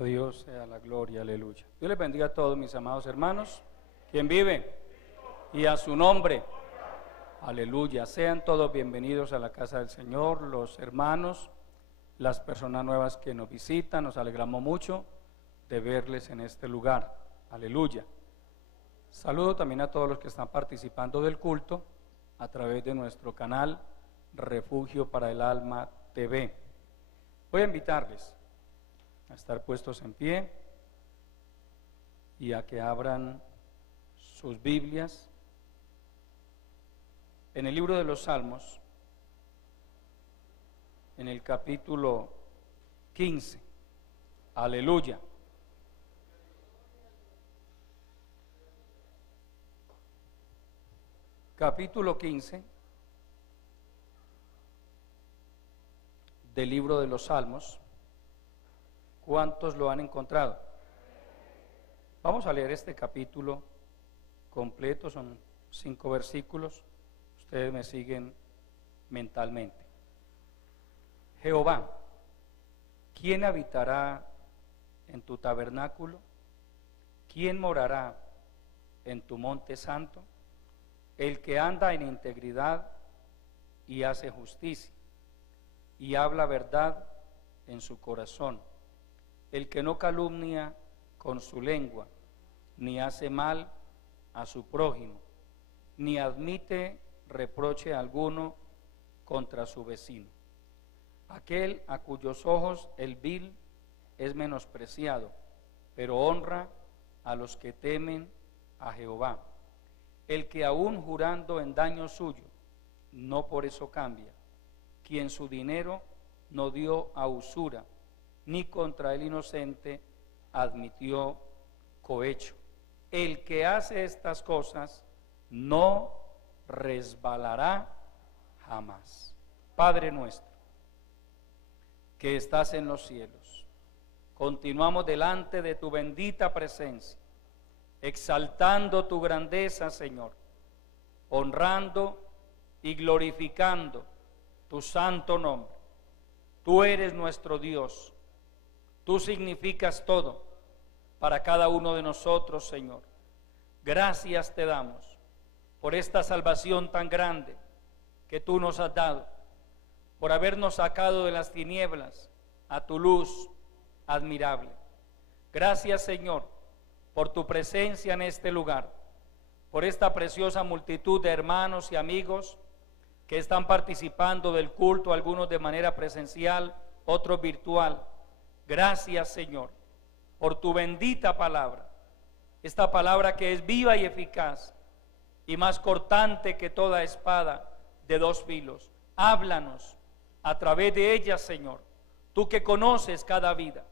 A Dios sea la gloria, aleluya. Dios les bendiga a todos mis amados hermanos. ¿Quién vive? Y a su nombre. Aleluya. Sean todos bienvenidos a la casa del Señor, los hermanos, las personas nuevas que nos visitan. Nos alegramos mucho de verles en este lugar. Aleluya. Saludo también a todos los que están participando del culto a través de nuestro canal Refugio para el Alma TV. Voy a invitarles a estar puestos en pie y a que abran sus Biblias en el libro de los Salmos, en el capítulo 15. Aleluya. Capítulo 15 del libro de los Salmos. ¿Cuántos lo han encontrado? Vamos a leer este capítulo completo, son 5 versículos. Ustedes me siguen mentalmente. Jehová, ¿quién habitará en tu tabernáculo? ¿Quién morará en tu monte santo? El que anda en integridad y hace justicia y habla verdad en su corazón. El que no calumnia con su lengua, ni hace mal a su prójimo, ni admite reproche alguno contra su vecino. Aquel a cuyos ojos el vil es menospreciado, pero honra a los que temen a Jehová. El que aún jurando en daño suyo, no por eso cambia, quien su dinero no dio a usura, ni contra el inocente admitió cohecho. El que hace estas cosas no resbalará jamás. Padre nuestro, que estás en los cielos, continuamos delante de tu bendita presencia, exaltando tu grandeza, Señor, honrando y glorificando tu santo nombre. Tú eres nuestro Dios. Tú significas todo para cada uno de nosotros, Señor. Gracias te damos por esta salvación tan grande que tú nos has dado, por habernos sacado de las tinieblas a tu luz admirable. Gracias, Señor, por tu presencia en este lugar, por esta preciosa multitud de hermanos y amigos que están participando del culto, algunos de manera presencial, otros virtual. Gracias, Señor, por tu bendita palabra, esta palabra que es viva y eficaz y más cortante que toda espada de 2 filos. Háblanos a través de ella, Señor, tú que conoces cada vida,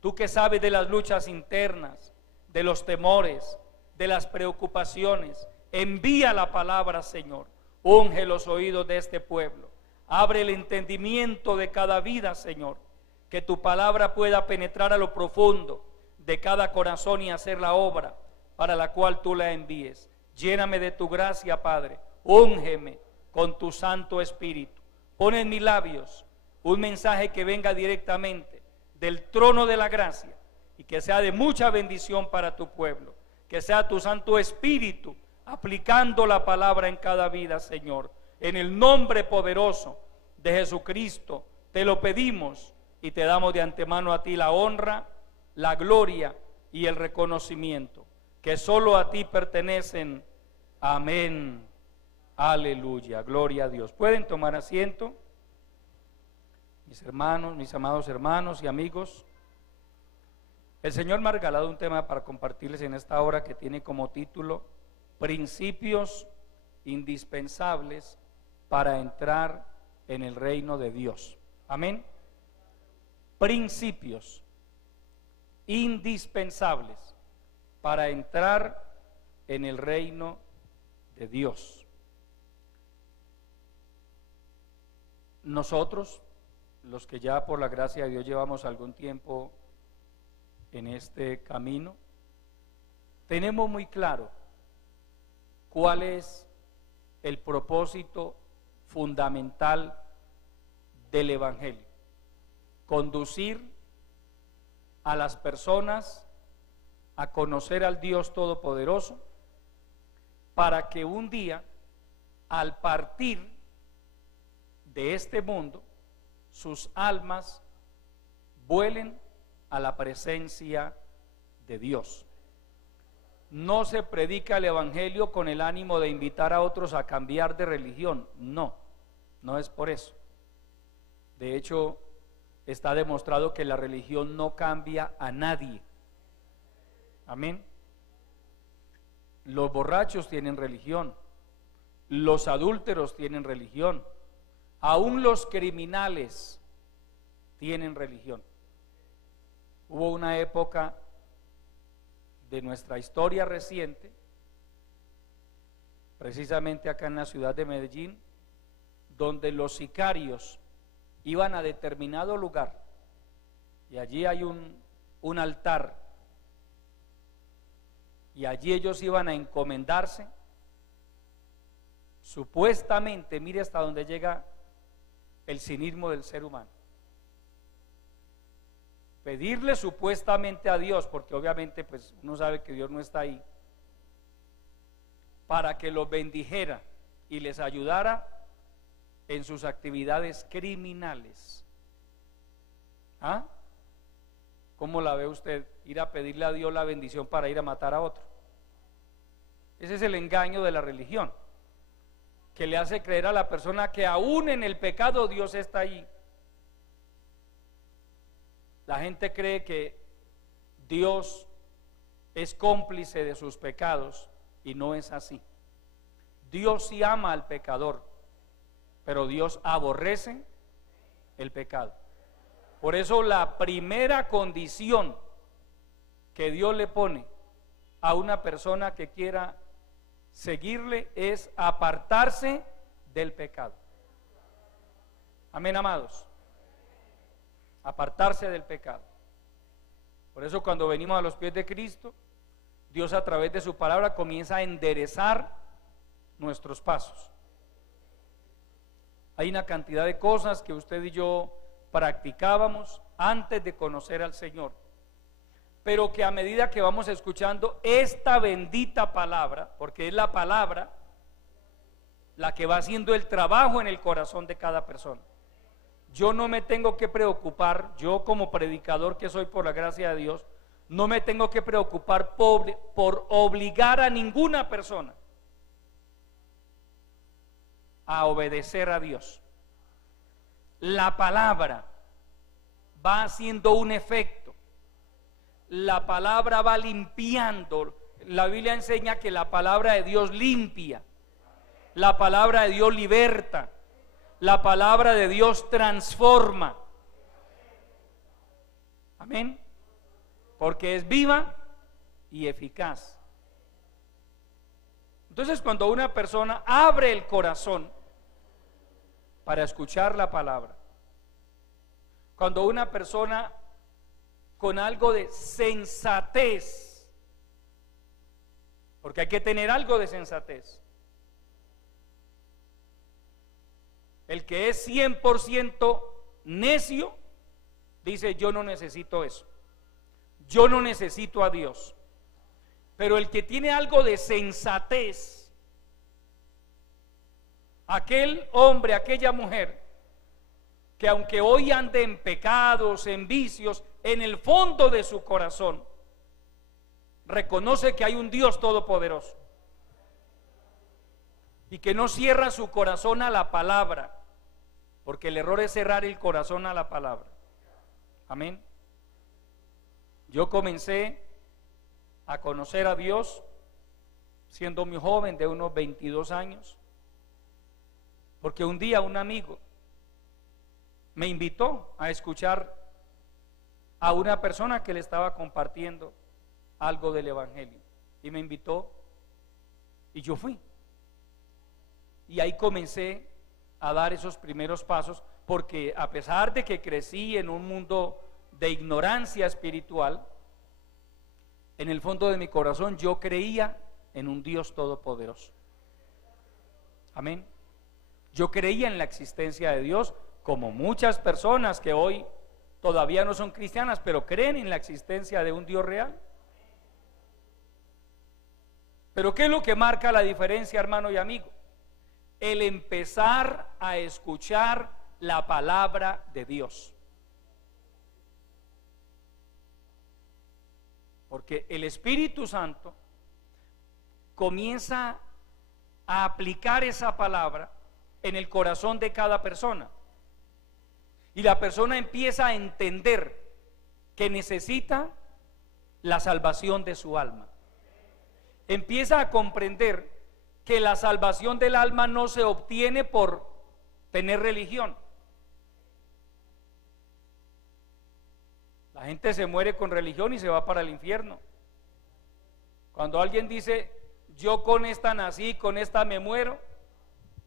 tú que sabes de las luchas internas, de los temores, de las preocupaciones. Envía la palabra, Señor, unge los oídos de este pueblo, abre el entendimiento de cada vida, Señor, que tu palabra pueda penetrar a lo profundo de cada corazón y hacer la obra para la cual tú la envíes. Lléname de tu gracia, Padre, úngeme con tu Santo Espíritu. Pon en mis labios un mensaje que venga directamente del trono de la gracia y que sea de mucha bendición para tu pueblo. Que sea tu Santo Espíritu aplicando la palabra en cada vida, Señor. En el nombre poderoso de Jesucristo te lo pedimos y te damos de antemano a ti la honra, la gloria y el reconocimiento que solo a ti pertenecen. Amén. Aleluya. Gloria a Dios. ¿Pueden tomar asiento? Mis hermanos, mis amados hermanos y amigos, el Señor me ha regalado un tema para compartirles en esta hora que tiene como título Principios indispensables para entrar en el reino de Dios. Amén. Principios indispensables para entrar en el reino de Dios. Nosotros, los que ya por la gracia de Dios llevamos algún tiempo en este camino, tenemos muy claro cuál es el propósito fundamental del Evangelio: conducir a las personas a conocer al Dios Todopoderoso, para que un día, al partir de este mundo, sus almas vuelen a la presencia de Dios. No se predica el evangelio con el ánimo de invitar a otros a cambiar de religión, no es por eso. De hecho, está demostrado que la religión no cambia a nadie. Amén. Los borrachos tienen religión, los adúlteros tienen religión, aún los criminales tienen religión. Hubo una época de nuestra historia reciente, precisamente acá en la ciudad de Medellín, donde los sicarios iban a determinado lugar y allí hay un altar y allí ellos iban a encomendarse, supuestamente, mire hasta dónde llega el cinismo del ser humano, pedirle supuestamente a Dios, porque obviamente pues uno sabe que Dios no está ahí, para que los bendijera y les ayudara en sus actividades criminales. ¿Ah? ¿Cómo la ve usted? Ir a pedirle a Dios la bendición para ir a matar a otro. Ese es el engaño de la religión, que le hace creer a la persona que aún en el pecado Dios está ahí. La gente cree que Dios es cómplice de sus pecados y no es así. Dios sí ama al pecador, pero Dios aborrece el pecado. Por eso la primera condición que Dios le pone a una persona que quiera seguirle es apartarse del pecado. Amén, amados. Apartarse del pecado. Por eso cuando venimos a los pies de Cristo, Dios a través de su palabra comienza a enderezar nuestros pasos. Hay una cantidad de cosas que usted y yo practicábamos antes de conocer al Señor, pero que a medida que vamos escuchando esta bendita palabra, porque es la palabra la que va haciendo el trabajo en el corazón de cada persona. Yo no me tengo que preocupar, yo como predicador que soy por la gracia de Dios, no me tengo que preocupar por obligar a ninguna persona a obedecer a Dios. La palabra va haciendo un efecto, la palabra va limpiando. La Biblia enseña que la palabra de Dios limpia, la palabra de Dios liberta, la palabra de Dios transforma. Amén. Porque es viva y eficaz. Entonces, cuando una persona abre el corazón para escuchar la palabra, cuando una persona con algo de sensatez, porque hay que tener algo de sensatez, el que es 100% necio dice: yo no necesito eso, yo no necesito a Dios. Pero el que tiene algo de sensatez, aquel hombre, aquella mujer que aunque hoy ande en pecados, en vicios, en el fondo de su corazón reconoce que hay un Dios todopoderoso y que no cierra su corazón a la palabra, porque el error es cerrar el corazón a la palabra. Amén. Yo comencé a conocer a Dios siendo muy joven, de unos 22 años, porque un día un amigo me invitó a escuchar a una persona que le estaba compartiendo algo del evangelio, y me invitó y yo fui, y ahí comencé a dar esos primeros pasos, porque a pesar de que crecí en un mundo de ignorancia espiritual, en el fondo de mi corazón yo creía en un Dios todopoderoso. Amén. Yo creía en la existencia de Dios, como muchas personas que hoy todavía no son cristianas, pero creen en la existencia de un Dios real. Pero ¿qué es lo que marca la diferencia, hermano y amigo? El empezar a escuchar la palabra de Dios. Porque el Espíritu Santo comienza a aplicar esa palabra en el corazón de cada persona. Y la persona empieza a entender que necesita la salvación de su alma. Empieza a comprender que la salvación del alma no se obtiene por tener religión. La gente se muere con religión y se va para el infierno. Cuando alguien dice, yo con esta nací, con esta me muero,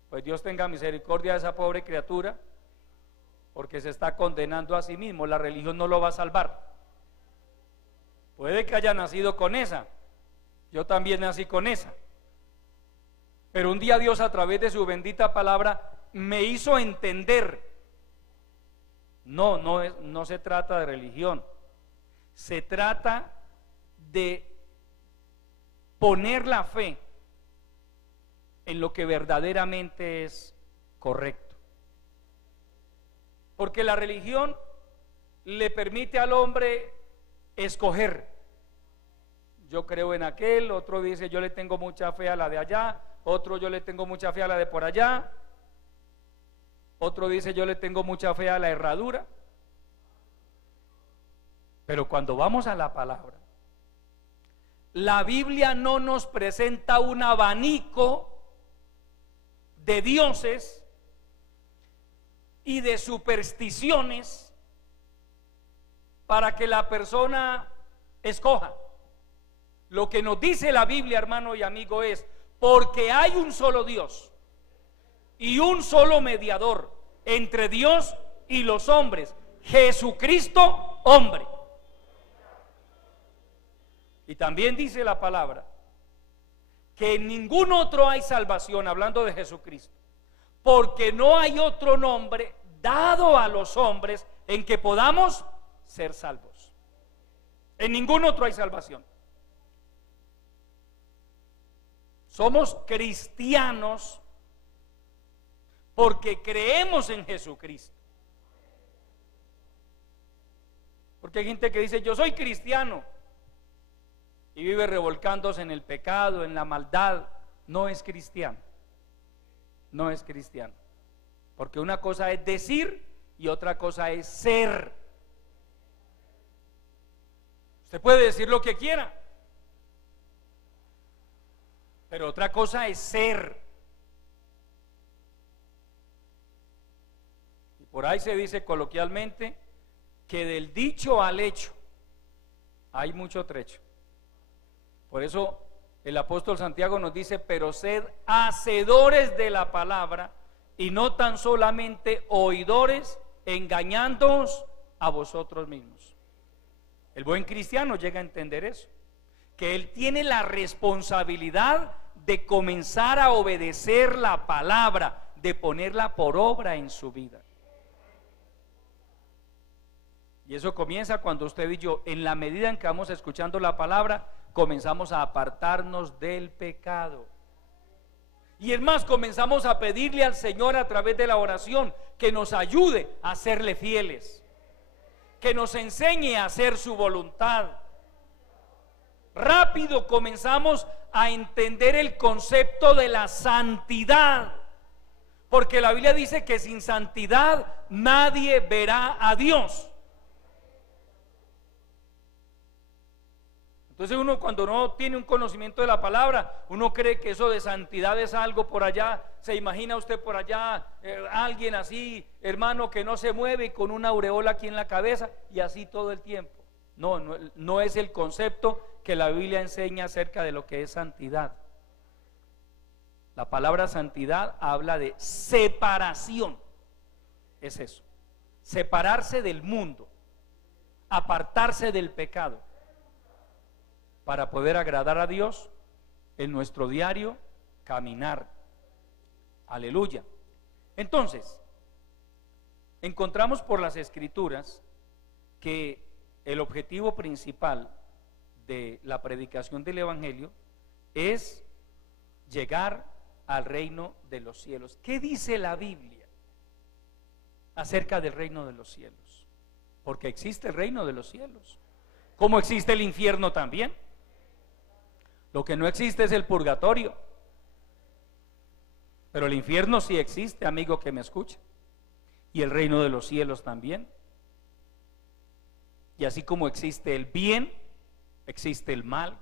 pues Dios tenga misericordia de esa pobre criatura, porque se está condenando a sí mismo. La religión no lo va a salvar. Puede que haya nacido con esa, yo también nací con esa, pero un día Dios, a través de su bendita palabra, me hizo entender. No se trata de religión, se trata de poner la fe en lo que verdaderamente es correcto. Porque la religión le permite al hombre escoger. Yo creo en aquel, otro dice yo le tengo mucha fe a la de allá, otro yo le tengo mucha fe a la de por allá, otro dice yo le tengo mucha fe a la herradura. Pero cuando vamos a la palabra, la Biblia no nos presenta un abanico de dioses y de supersticiones para que la persona escoja. Lo que nos dice la Biblia, hermano y amigo, es: porque hay un solo Dios y un solo mediador entre Dios y los hombres, Jesucristo hombre. Y también dice la palabra que en ningún otro hay salvación, hablando de Jesucristo, porque no hay otro nombre dado a los hombres en que podamos ser salvos. En ningún otro hay salvación. Somos cristianos porque creemos en Jesucristo. Porque hay gente que dice yo soy cristiano y vive revolcándose en el pecado, en la maldad. No es cristiano. No es cristiano. Porque una cosa es decir y otra cosa es ser. Usted puede decir lo que quiera, pero otra cosa es ser. Y por ahí se dice coloquialmente que del dicho al hecho hay mucho trecho. Por eso el apóstol Santiago nos dice: pero sed hacedores de la palabra y no tan solamente oidores, engañándoos a vosotros mismos. El buen cristiano llega a entender eso, que él tiene la responsabilidad de comenzar a obedecer la palabra, de ponerla por obra en su vida. Y eso comienza cuando usted y yo, en la medida en que vamos escuchando la palabra, comenzamos a apartarnos del pecado. Y es más, comenzamos a pedirle al Señor a través de la oración que nos ayude a serle fieles, que nos enseñe a hacer su voluntad. Rápido comenzamos a entender el concepto de la santidad, porque la Biblia dice que sin santidad nadie verá a Dios. Entonces uno, cuando no tiene un conocimiento de la palabra, uno cree que eso de santidad es algo por allá. Se imagina usted por allá alguien así, hermano, que no se mueve y con una aureola aquí en la cabeza y así todo el tiempo. No es el concepto que la Biblia enseña acerca de lo que es santidad. La palabra santidad habla de separación. Es eso: separarse del mundo, apartarse del pecado, para poder agradar a Dios en nuestro diario caminar. Aleluya. Entonces, encontramos por las Escrituras que el objetivo principal de la predicación del Evangelio es llegar al reino de los cielos. ¿Qué dice la Biblia acerca del reino de los cielos? Porque existe el reino de los cielos, como existe el infierno también. Lo que no existe es el purgatorio, pero el infierno sí existe, amigo que me escucha, y el reino de los cielos también. Y así como existe el bien, existe el mal.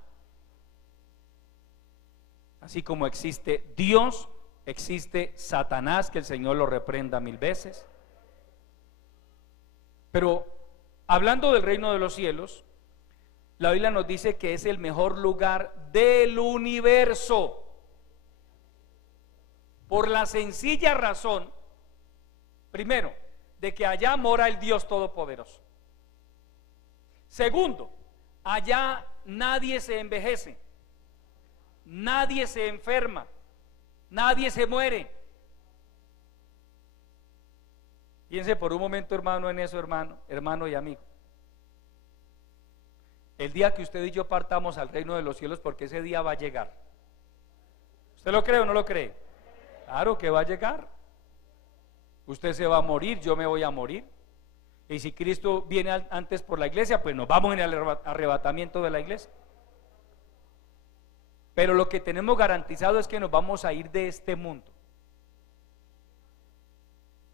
Así como existe Dios, existe Satanás, que el Señor lo reprenda 1000 veces. Pero hablando del reino de los cielos, la Biblia nos dice que es el mejor lugar del universo, por la sencilla razón, primero, de que allá mora el Dios Todopoderoso. Segundo, allá nadie se envejece, nadie se enferma, nadie se muere. Piense por un momento, hermano, en eso, hermano y amigo. El día que usted y yo partamos al reino de los cielos, porque ese día va a llegar. ¿Usted lo cree o no lo cree? Claro que va a llegar. Usted se va a morir, yo me voy a morir. Y si Cristo viene antes por la iglesia, pues nos vamos en el arrebatamiento de la iglesia. Pero lo que tenemos garantizado es que nos vamos a ir de este mundo.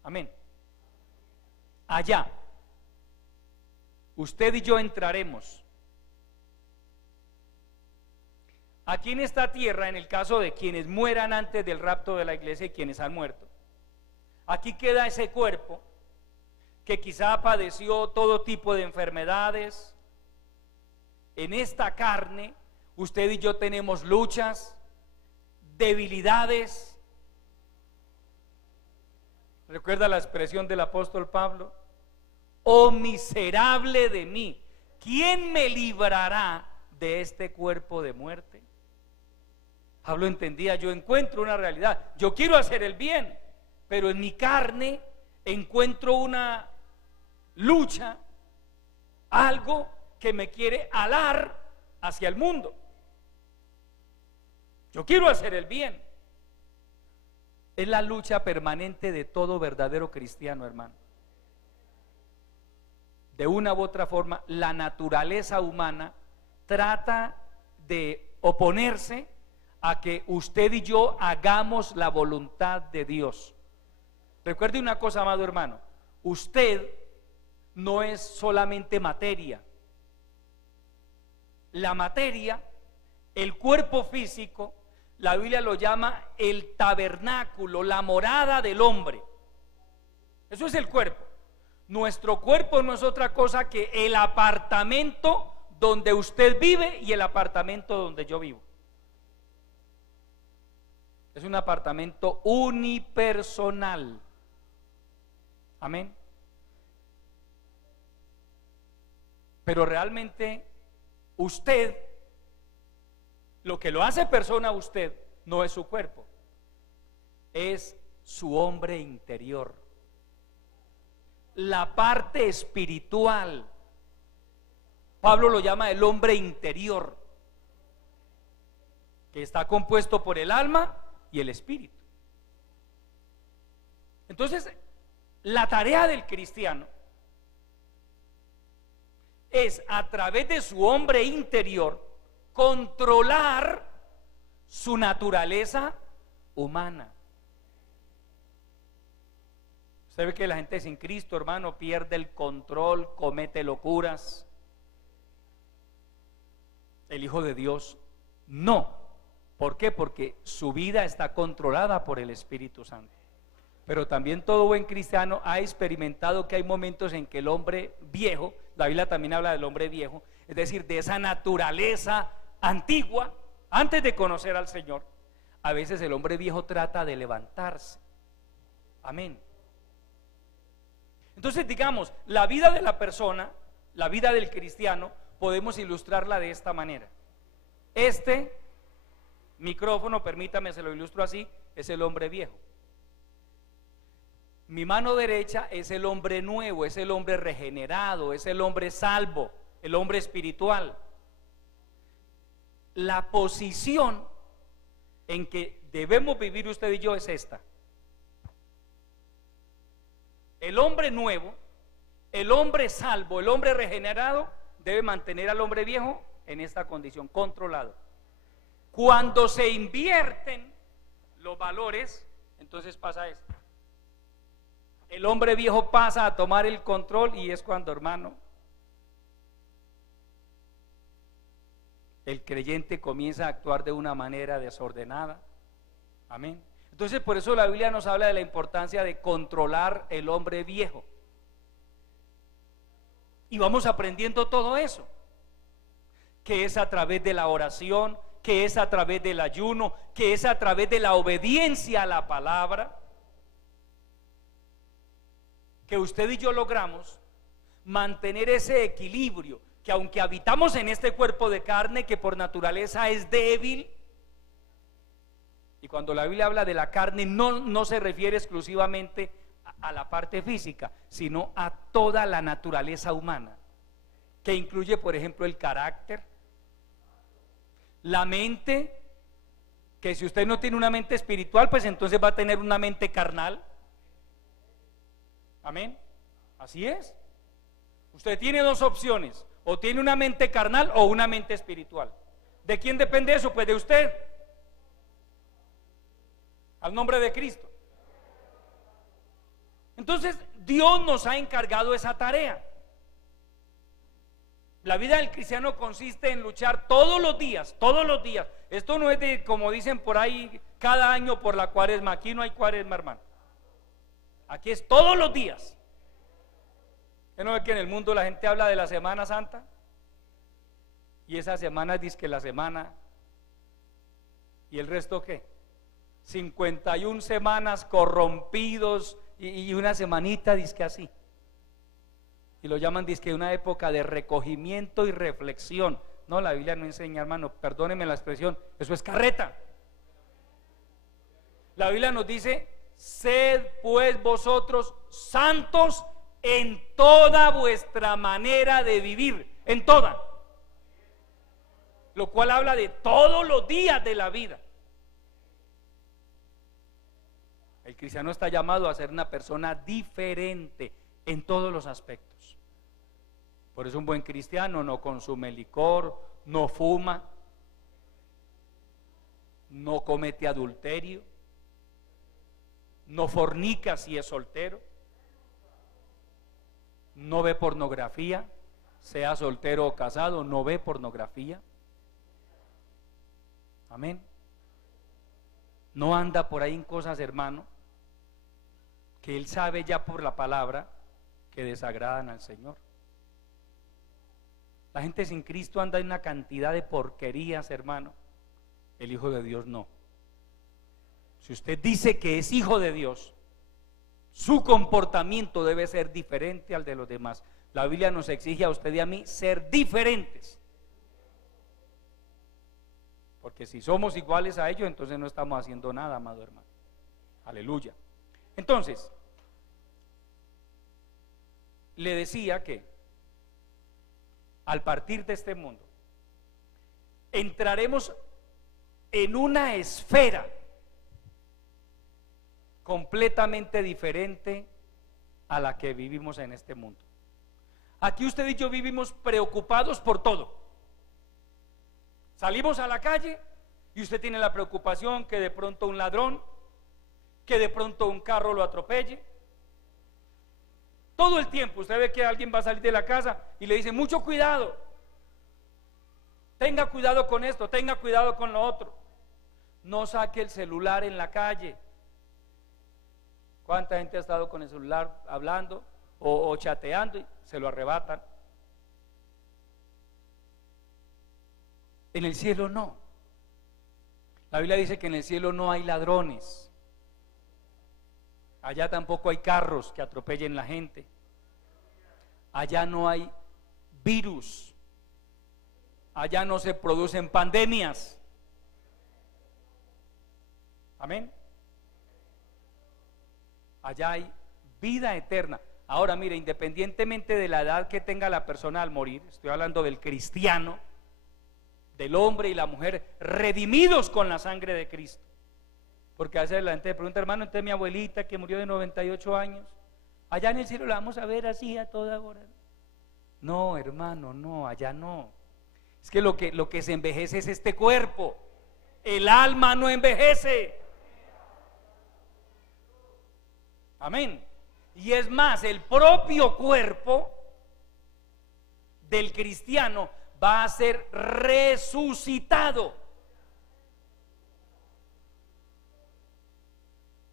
Amén. Allá, usted y yo entraremos. Aquí en esta tierra, en el caso de quienes mueran antes del rapto de la iglesia y quienes han muerto, aquí queda ese cuerpo que quizá padeció todo tipo de enfermedades. En esta carne, usted y yo tenemos luchas, debilidades. ¿Recuerda la expresión del apóstol Pablo? Oh miserable de mí, ¿quién me librará de este cuerpo de muerte? Pablo entendía, yo encuentro una realidad, yo quiero hacer el bien, pero en mi carne encuentro una lucha, algo que me quiere alar hacia el mundo. Yo quiero hacer el bien. Es la lucha permanente de todo verdadero cristiano, hermano. De una u otra forma, la naturaleza humana trata de oponerse a que usted y yo hagamos la voluntad de Dios. Recuerde una cosa, amado hermano, usted no es solamente materia. La materia, el cuerpo físico, la Biblia lo llama el tabernáculo, la morada del hombre. Eso es el cuerpo. Nuestro cuerpo no es otra cosa que el apartamento donde usted vive y el apartamento donde yo vivo. Es un apartamento unipersonal. Amén. Pero realmente usted, lo que lo hace persona a usted no es su cuerpo, es su hombre interior, la parte espiritual. Pablo lo llama el hombre interior, que está compuesto por el alma y el espíritu. Entonces, la tarea del cristiano es, a través de su hombre interior, controlar su naturaleza humana. Usted ve que la gente sin Cristo, hermano, pierde el control, comete locuras. El Hijo de Dios no. ¿Por qué? Porque su vida está controlada por el Espíritu Santo. Pero también todo buen cristiano ha experimentado que hay momentos en que el hombre viejo, la Biblia también habla del hombre viejo, es decir, de esa naturaleza antigua, antes de conocer al Señor, a veces el hombre viejo trata de levantarse. Amén. Entonces, digamos, la vida de la persona, la vida del cristiano, podemos ilustrarla de esta manera. Este micrófono, permítame, se lo ilustro así, es el hombre viejo. Mi mano derecha es el hombre nuevo, es el hombre regenerado, es el hombre salvo, el hombre espiritual. La posición en que debemos vivir usted y yo es esta. El hombre nuevo, el hombre salvo, el hombre regenerado debe mantener al hombre viejo en esta condición, controlado. Cuando se invierten los valores, entonces pasa esto. El hombre viejo pasa a tomar el control y es cuando, hermano, el creyente comienza a actuar de una manera desordenada. Amén. Entonces, por eso la Biblia nos habla de la importancia de controlar el hombre viejo. Y vamos aprendiendo todo eso, que es a través de la oración, que es a través del ayuno, que es a través de la obediencia a la palabra, que usted y yo logramos mantener ese equilibrio, que aunque habitamos en este cuerpo de carne que por naturaleza es débil, y cuando la Biblia habla de la carne no se refiere exclusivamente a la parte física, sino a toda la naturaleza humana, que incluye, por ejemplo, el carácter, la mente, que si usted no tiene una mente espiritual, pues entonces va a tener una mente carnal. Amén. Así es. Usted tiene dos opciones: o tiene una mente carnal o una mente espiritual. ¿De quién depende eso? Pues de usted. Al nombre de Cristo. Entonces Dios nos ha encargado esa tarea. La vida del cristiano consiste en luchar todos los días, todos los días. Esto no es de, como dicen por ahí, cada año por la cuaresma. Aquí no hay cuaresma, hermano. Aquí es todos los días. ¿Usted no ve que en el mundo la gente habla de la Semana Santa? Y esa semana dice que la semana. ¿Y el resto qué? 51 semanas corrompidos y una semanita dice que así. Y lo llaman dice que una época de recogimiento y reflexión. No, la Biblia no enseña, hermano, perdónenme la expresión, eso es carreta. La Biblia nos dice: sed pues vosotros santos en toda vuestra manera de vivir, en toda. Lo cual habla de todos los días de la vida. El cristiano está llamado a ser una persona diferente en todos los aspectos. Por eso un buen cristiano no consume licor, no fuma, no comete adulterio, no fornica si es soltero, no ve pornografía, sea soltero o casado, no ve pornografía. Amén. No anda por ahí en cosas, hermano, que él sabe ya por la palabra que desagradan al Señor. La gente sin Cristo anda en una cantidad de porquerías, hermano. El Hijo de Dios no. Si usted dice que es hijo de Dios, su comportamiento debe ser diferente al de los demás. La Biblia nos exige a usted y a mí ser diferentes. Porque si somos iguales a ellos, entonces no estamos haciendo nada, amado hermano. Aleluya. Entonces, le decía que al partir de este mundo entraremos en una esfera completamente diferente a la que vivimos en este mundo. Aquí usted y yo vivimos preocupados por todo. Salimos a la calle y usted tiene la preocupación que de pronto un ladrón, que de pronto un carro lo atropelle. Todo el tiempo usted ve que alguien va a salir de la casa y le dice: mucho cuidado, tenga cuidado con esto, tenga cuidado con lo otro, no saque el celular en la calle. ¿Cuánta gente ha estado con el celular hablando o chateando y se lo arrebatan? En el cielo no. La Biblia dice que en el cielo no hay ladrones. Allá tampoco hay carros que atropellen la gente. Allá no hay virus. Allá no se producen pandemias. Amén. Allá hay vida eterna. Ahora mire, independientemente de la edad que tenga la persona al morir, estoy hablando del cristiano, del hombre y la mujer redimidos con la sangre de Cristo. Porque a veces la gente pregunta, hermano, entonces mi abuelita que murió de 98 años, allá en el cielo la vamos a ver así a toda hora. No, hermano, no, allá no. Es que lo que se envejece es este cuerpo. El alma no envejece. Amén. Y es más, el propio cuerpo del cristiano va a ser resucitado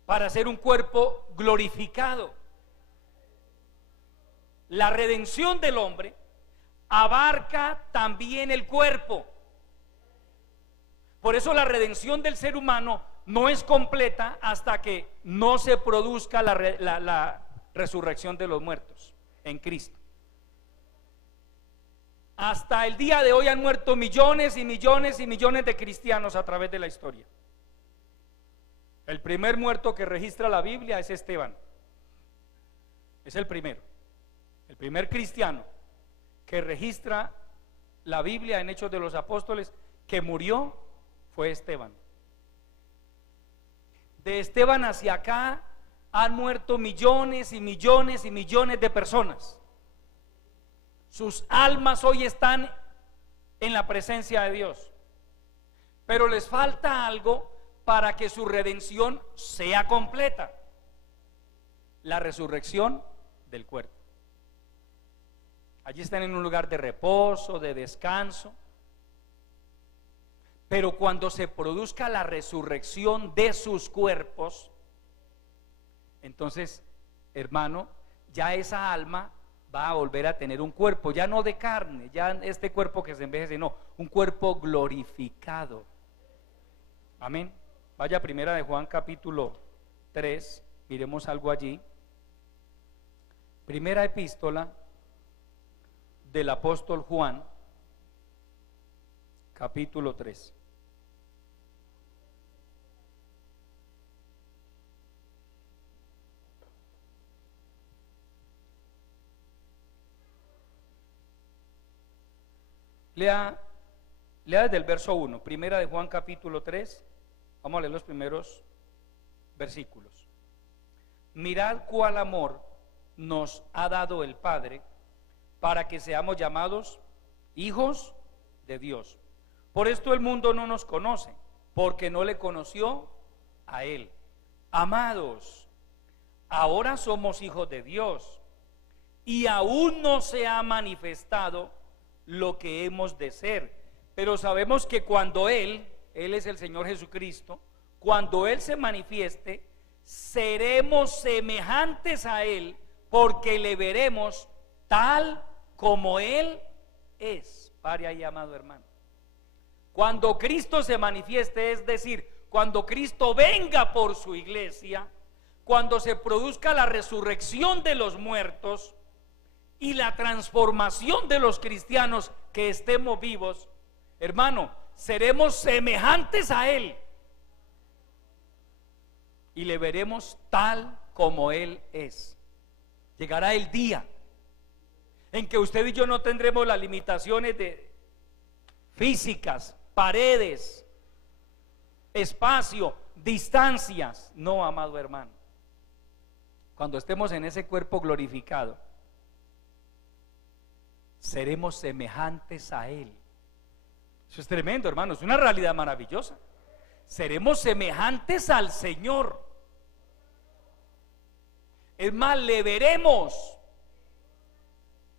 para ser un cuerpo glorificado. La redención del hombre abarca también el cuerpo. Por eso la redención del ser humano no es completa hasta que no se produzca la resurrección de los muertos en Cristo. Hasta el día de hoy han muerto millones y millones y millones de cristianos a través de la historia. El primer muerto que registra la Biblia es Esteban. Es el primero. El primer cristiano que registra la Biblia en Hechos de los Apóstoles que murió fue Esteban. De Esteban hacia acá han muerto millones y millones y millones de personas. Sus almas hoy están en la presencia de Dios, pero les falta algo para que su redención sea completa: la resurrección del cuerpo. Allí están en un lugar de reposo, de descanso. Pero cuando se produzca la resurrección de sus cuerpos, entonces, hermano, ya esa alma va a volver a tener un cuerpo, ya no de carne, ya este cuerpo que se envejece, no, un cuerpo glorificado. Amén. Vaya a Primera de Juan capítulo 3, miremos algo allí. Primera epístola del apóstol Juan, capítulo 3. Lea desde el verso 1, Primera de Juan capítulo 3, vamos a leer los primeros versículos. Mirad cuál amor nos ha dado el Padre para que seamos llamados hijos de Dios. Por esto el mundo no nos conoce, porque no le conoció a Él. Amados, ahora somos hijos de Dios y aún no se ha manifestado lo que hemos de ser, pero sabemos que cuando Él es el Señor Jesucristo, cuando Él se manifieste, seremos semejantes a Él, porque le veremos tal como Él es. Pare ahí, amado hermano. Cuando Cristo se manifieste, es decir, cuando Cristo venga por su iglesia, cuando se produzca la resurrección de los muertos y la transformación de los cristianos que estemos vivos, hermano, seremos semejantes a Él y le veremos tal como Él es. Llegará el día en que usted y yo no tendremos las limitaciones de físicas, paredes, espacio, distancias. No, amado hermano, cuando estemos en ese cuerpo glorificado, seremos semejantes a Él. Eso es tremendo, hermano, es una realidad maravillosa. Seremos semejantes al Señor. Es más, le veremos.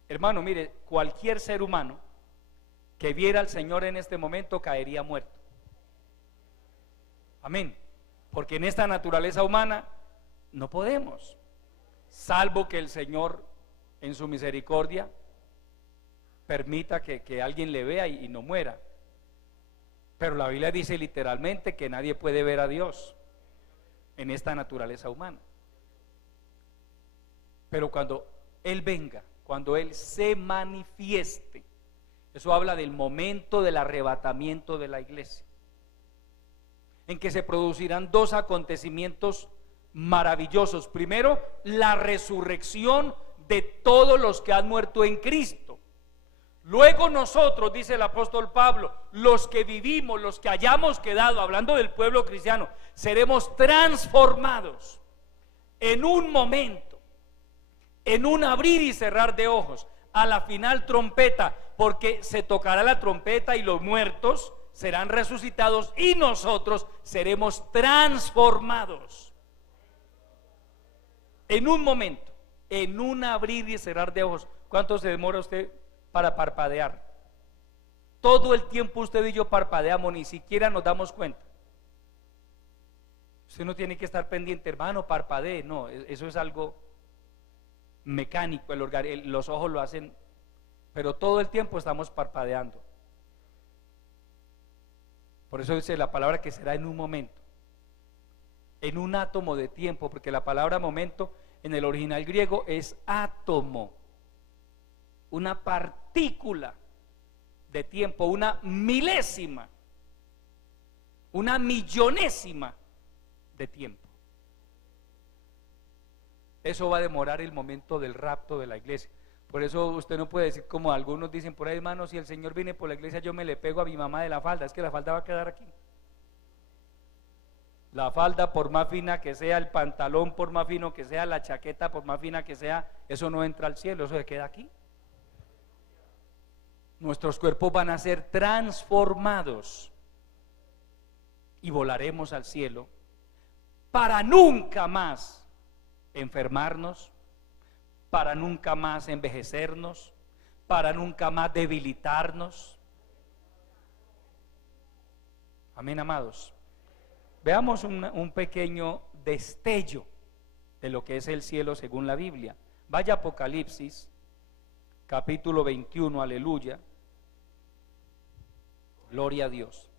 Hermano, mire, cualquier ser humano que viera al Señor en este momento caería muerto. Amén. Porque en esta naturaleza humana no podemos, salvo que el Señor en su misericordia permita que alguien le vea y no muera. Pero la Biblia dice literalmente que nadie puede ver a Dios en esta naturaleza humana. Pero cuando Él venga, cuando Él se manifieste, eso habla del momento del arrebatamiento de la iglesia, en que se producirán dos acontecimientos maravillosos. Primero, la resurrección de todos los que han muerto en Cristo. Luego nosotros, dice el apóstol Pablo, los que vivimos, los que hayamos quedado, hablando del pueblo cristiano, seremos transformados en un momento, en un abrir y cerrar de ojos, a la final trompeta, porque se tocará la trompeta y los muertos serán resucitados y nosotros seremos transformados en un momento, en un abrir y cerrar de ojos. ¿Cuánto se demora usted para parpadear? Todo el tiempo usted y yo parpadeamos, ni siquiera nos damos cuenta. Usted no tiene que estar pendiente, hermano, parpadee, no, eso es algo mecánico, los ojos lo hacen, pero todo el tiempo estamos parpadeando. Por eso dice la palabra que será en un momento, en un átomo de tiempo, porque la palabra momento en el original griego es átomo, una partícula de tiempo, una milésima, una millonésima de tiempo. Eso va a demorar el momento del rapto de la iglesia. Por eso usted no puede decir como algunos dicen por ahí, hermano, si el Señor viene por la iglesia yo me le pego a mi mamá de la falda. Es que la falda va a quedar aquí. La falda, por más fina que sea, el pantalón por más fino que sea, la chaqueta por más fina que sea, eso no entra al cielo, eso se queda aquí. Nuestros cuerpos van a ser transformados y volaremos al cielo para nunca más enfermarnos, para nunca más envejecernos, para nunca más debilitarnos. Amén, amados. Veamos un pequeño destello de lo que es el cielo según la Biblia. Vaya a Apocalipsis, capítulo 21, aleluya. Gloria a Dios.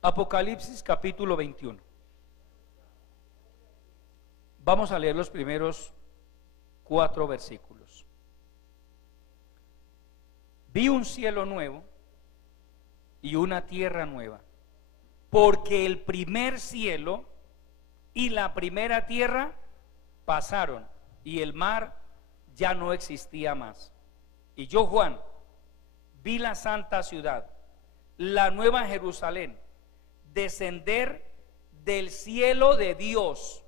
Apocalipsis capítulo 21. Vamos a leer los primeros 4 versículos. Vi un cielo nuevo y una tierra nueva, porque el primer cielo y la primera tierra pasaron y el mar ya no existía más. Y yo, Juan, vi la santa ciudad, la nueva Jerusalén, descender del cielo de Dios,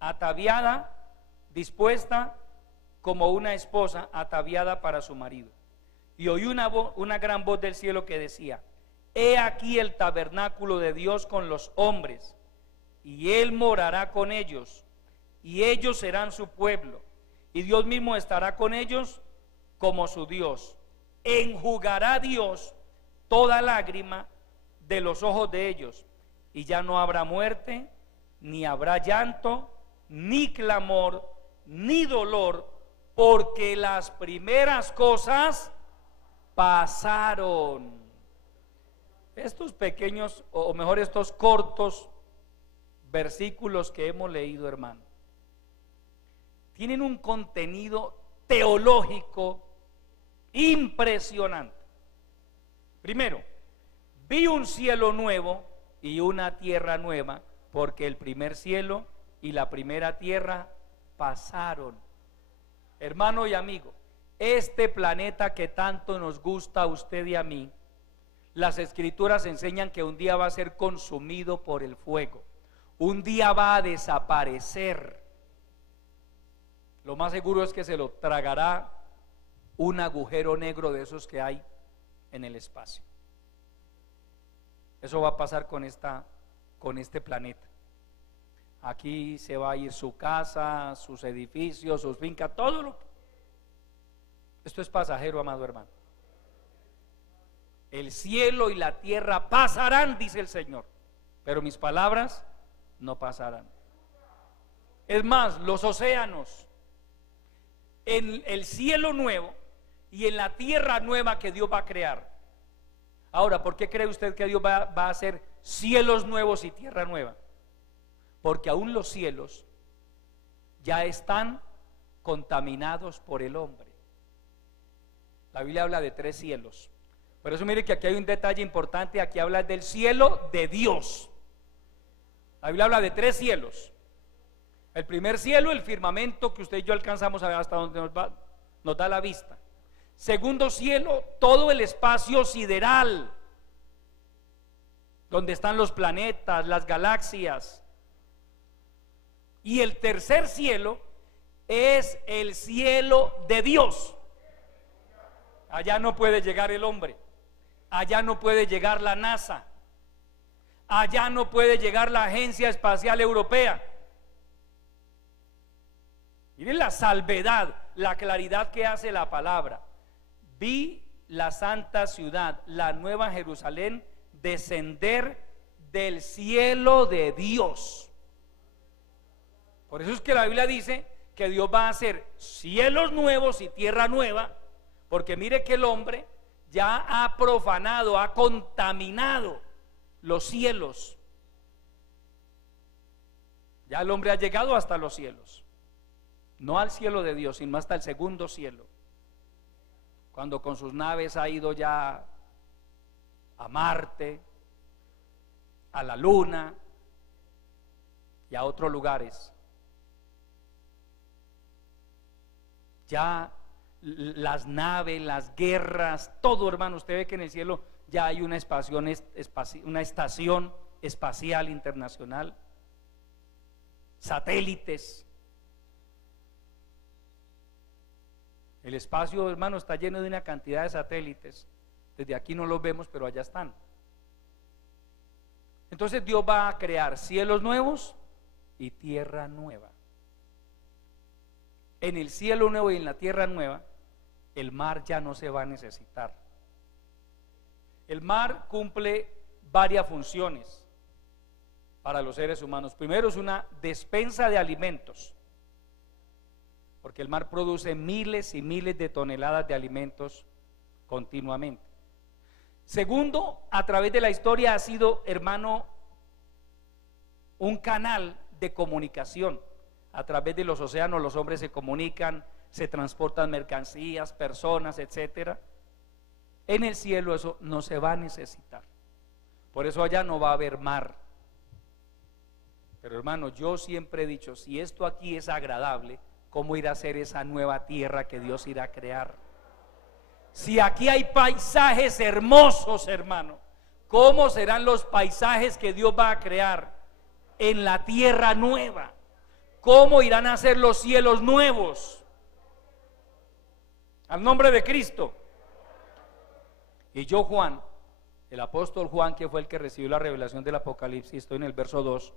ataviada, dispuesta como una esposa ataviada para su marido. Y oí una gran voz del cielo que decía: he aquí el tabernáculo de Dios con los hombres, y Él morará con ellos, y ellos serán su pueblo, y Dios mismo estará con ellos como su Dios. Enjugará Dios toda lágrima de los ojos de ellos, y ya no habrá muerte, ni habrá llanto, ni clamor, ni dolor, porque las primeras cosas pasaron. Estos pequeños, o mejor estos cortos versículos que hemos leído, hermano, tienen un contenido teológico impresionante. Primero, vi un cielo nuevo y una tierra nueva, porque el primer cielo y la primera tierra pasaron. Hermano y amigo, este planeta que tanto nos gusta a usted y a mí, las escrituras enseñan que un día va a ser consumido por el fuego, un día va a desaparecer. Lo más seguro es que se lo tragará un agujero negro de esos que hay en el espacio. Eso va a pasar con este planeta. Aquí se va a ir su casa, sus edificios, sus fincas, todo lo que... Esto es pasajero, amado hermano. El cielo y la tierra pasarán, dice el Señor, pero mis palabras no pasarán. Es más, los océanos, en el cielo nuevo y en la tierra nueva que Dios va a crear. Ahora, ¿por qué cree usted que Dios va a hacer cielos nuevos y tierra nueva? Porque aún los cielos ya están contaminados por el hombre. La Biblia habla de 3 cielos, Por eso mire que aquí hay un detalle importante. Aquí habla del cielo de Dios. La Biblia habla de 3 cielos. El primer cielo, el firmamento que usted y yo alcanzamos a ver hasta donde nos da la vista. Segundo cielo, todo el espacio sideral, donde están los planetas, las galaxias. Y el tercer cielo es el cielo de Dios. Allá no puede llegar el hombre, allá no puede llegar la NASA, allá no puede llegar la Agencia Espacial Europea. Miren la salvedad, la claridad que hace la palabra. Vi la santa ciudad, la nueva Jerusalén, descender del cielo de Dios. Por eso es que la Biblia dice que Dios va a hacer cielos nuevos y tierra nueva, porque mire que el hombre ya ha profanado, ha contaminado los cielos. Ya el hombre ha llegado hasta los cielos, no al cielo de Dios, sino hasta el segundo cielo, cuando con sus naves ha ido ya a Marte, a la Luna y a otros lugares. Ya las naves, las guerras, todo, hermano. Usted ve que en el cielo ya hay una estación espacial internacional, satélites. El espacio, hermano, está lleno de una cantidad de satélites. Desde aquí no los vemos, pero allá están. Entonces Dios va a crear cielos nuevos y tierra nueva. En el cielo nuevo y en la tierra nueva, el mar ya no se va a necesitar. El mar cumple varias funciones para los seres humanos. Primero, es una despensa de alimentos, porque el mar produce miles y miles de toneladas de alimentos continuamente. Segundo, a través de la historia ha sido, hermano, un canal de comunicación. A través de los océanos los hombres se comunican, se transportan mercancías, personas, etcétera. En el cielo eso no se va a necesitar. Por eso allá no va a haber mar. Pero hermano, yo siempre he dicho, si esto aquí es agradable, ¿cómo irá a ser esa nueva tierra que Dios irá a crear? Si aquí hay paisajes hermosos, hermano, ¿cómo serán los paisajes que Dios va a crear en la tierra nueva? ¿Cómo irán a ser los cielos nuevos? Al nombre de Cristo. Y yo, Juan, el apóstol Juan, que fue el que recibió la revelación del Apocalipsis, estoy en el verso 2,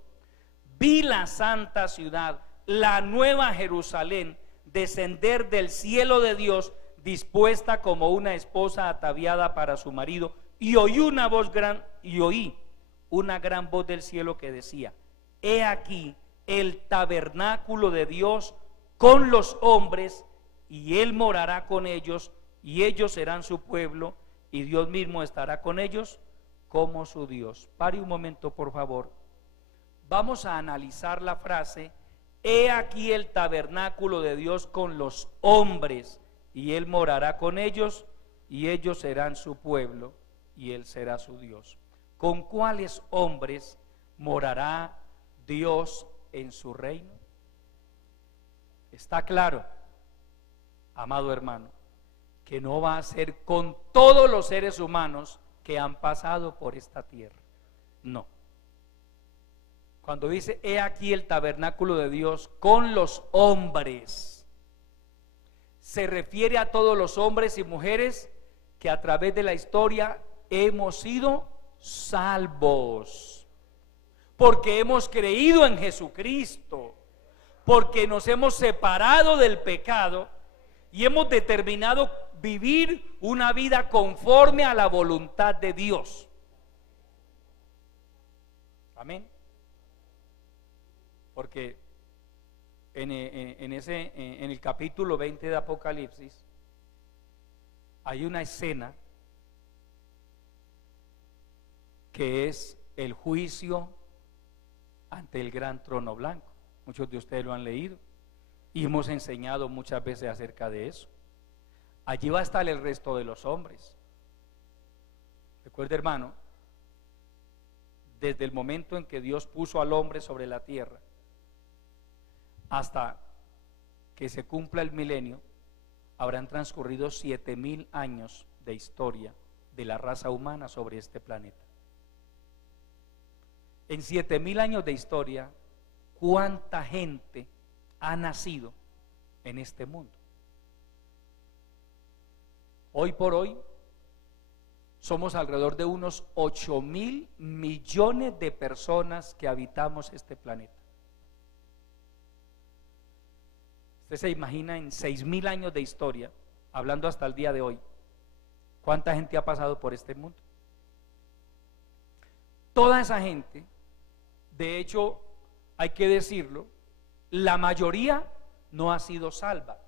vi la santa ciudad, la nueva Jerusalén, descender del cielo de Dios, dispuesta como una esposa ataviada para su marido, y oí una gran voz del cielo que decía: he aquí el tabernáculo de Dios con los hombres, y Él morará con ellos, y ellos serán su pueblo, y Dios mismo estará con ellos como su Dios. Pare un momento, por favor. Vamos a analizar la frase: he aquí el tabernáculo de Dios con los hombres, y Él morará con ellos, y ellos serán su pueblo, y Él será su Dios. ¿Con cuáles hombres morará Dios en su reino? Está claro, amado hermano, que no va a ser con todos los seres humanos que han pasado por esta tierra. No. Cuando dice he aquí el tabernáculo de Dios con los hombres, se refiere a todos los hombres y mujeres que a través de la historia hemos sido salvos, porque hemos creído en Jesucristo, porque nos hemos separado del pecado y hemos determinado vivir una vida conforme a la voluntad de Dios. Amén. Porque en el capítulo 20 de Apocalipsis hay una escena que es el juicio ante el gran trono blanco. Muchos de ustedes lo han leído y hemos enseñado muchas veces acerca de eso. Allí va a estar el resto de los hombres. Recuerde, hermano, desde el momento en que Dios puso al hombre sobre la tierra hasta que se cumpla el milenio, habrán transcurrido 7,000 años de historia de la raza humana sobre este planeta. En 7,000 años de historia, ¿cuánta gente ha nacido en este mundo? Hoy por hoy somos alrededor de unos 8,000 millones de personas que habitamos este planeta. Usted se imagina en 6,000 años de historia, hablando hasta el día de hoy, ¿cuánta gente ha pasado por este mundo? Toda esa gente, de hecho, hay que decirlo, la mayoría no ha sido salva.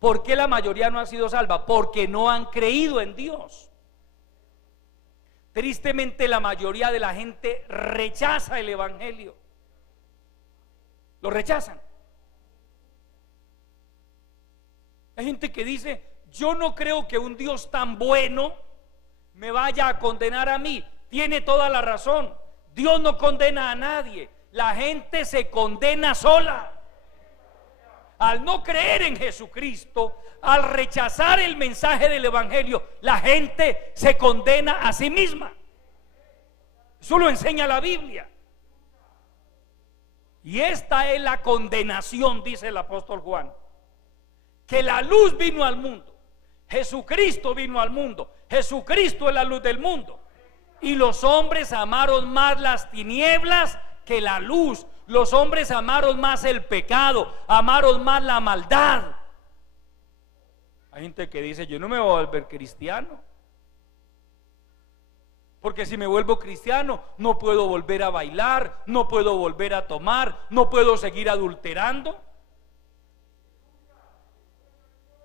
¿Por qué la mayoría no ha sido salva? Porque no han creído en Dios. Tristemente, la mayoría de la gente rechaza el evangelio. Lo rechazan. Hay gente que dice: yo no creo que un Dios tan bueno me vaya a condenar a mí. Tiene toda la razón. Dios no condena a nadie. La gente se condena sola. Al no creer en Jesucristo, al rechazar el mensaje del evangelio, la gente se condena a sí misma. Eso lo enseña la Biblia. Y esta es la condenación, dice el apóstol Juan, que la luz vino al mundo. Jesucristo vino al mundo. Jesucristo es la luz del mundo. Y los hombres amaron más las tinieblas que la luz. Los hombres amaron más el pecado, amaron más la maldad. Hay gente que dice: yo no me voy a volver cristiano, porque si me vuelvo cristiano no puedo volver a bailar, no puedo volver a tomar, no puedo seguir adulterando.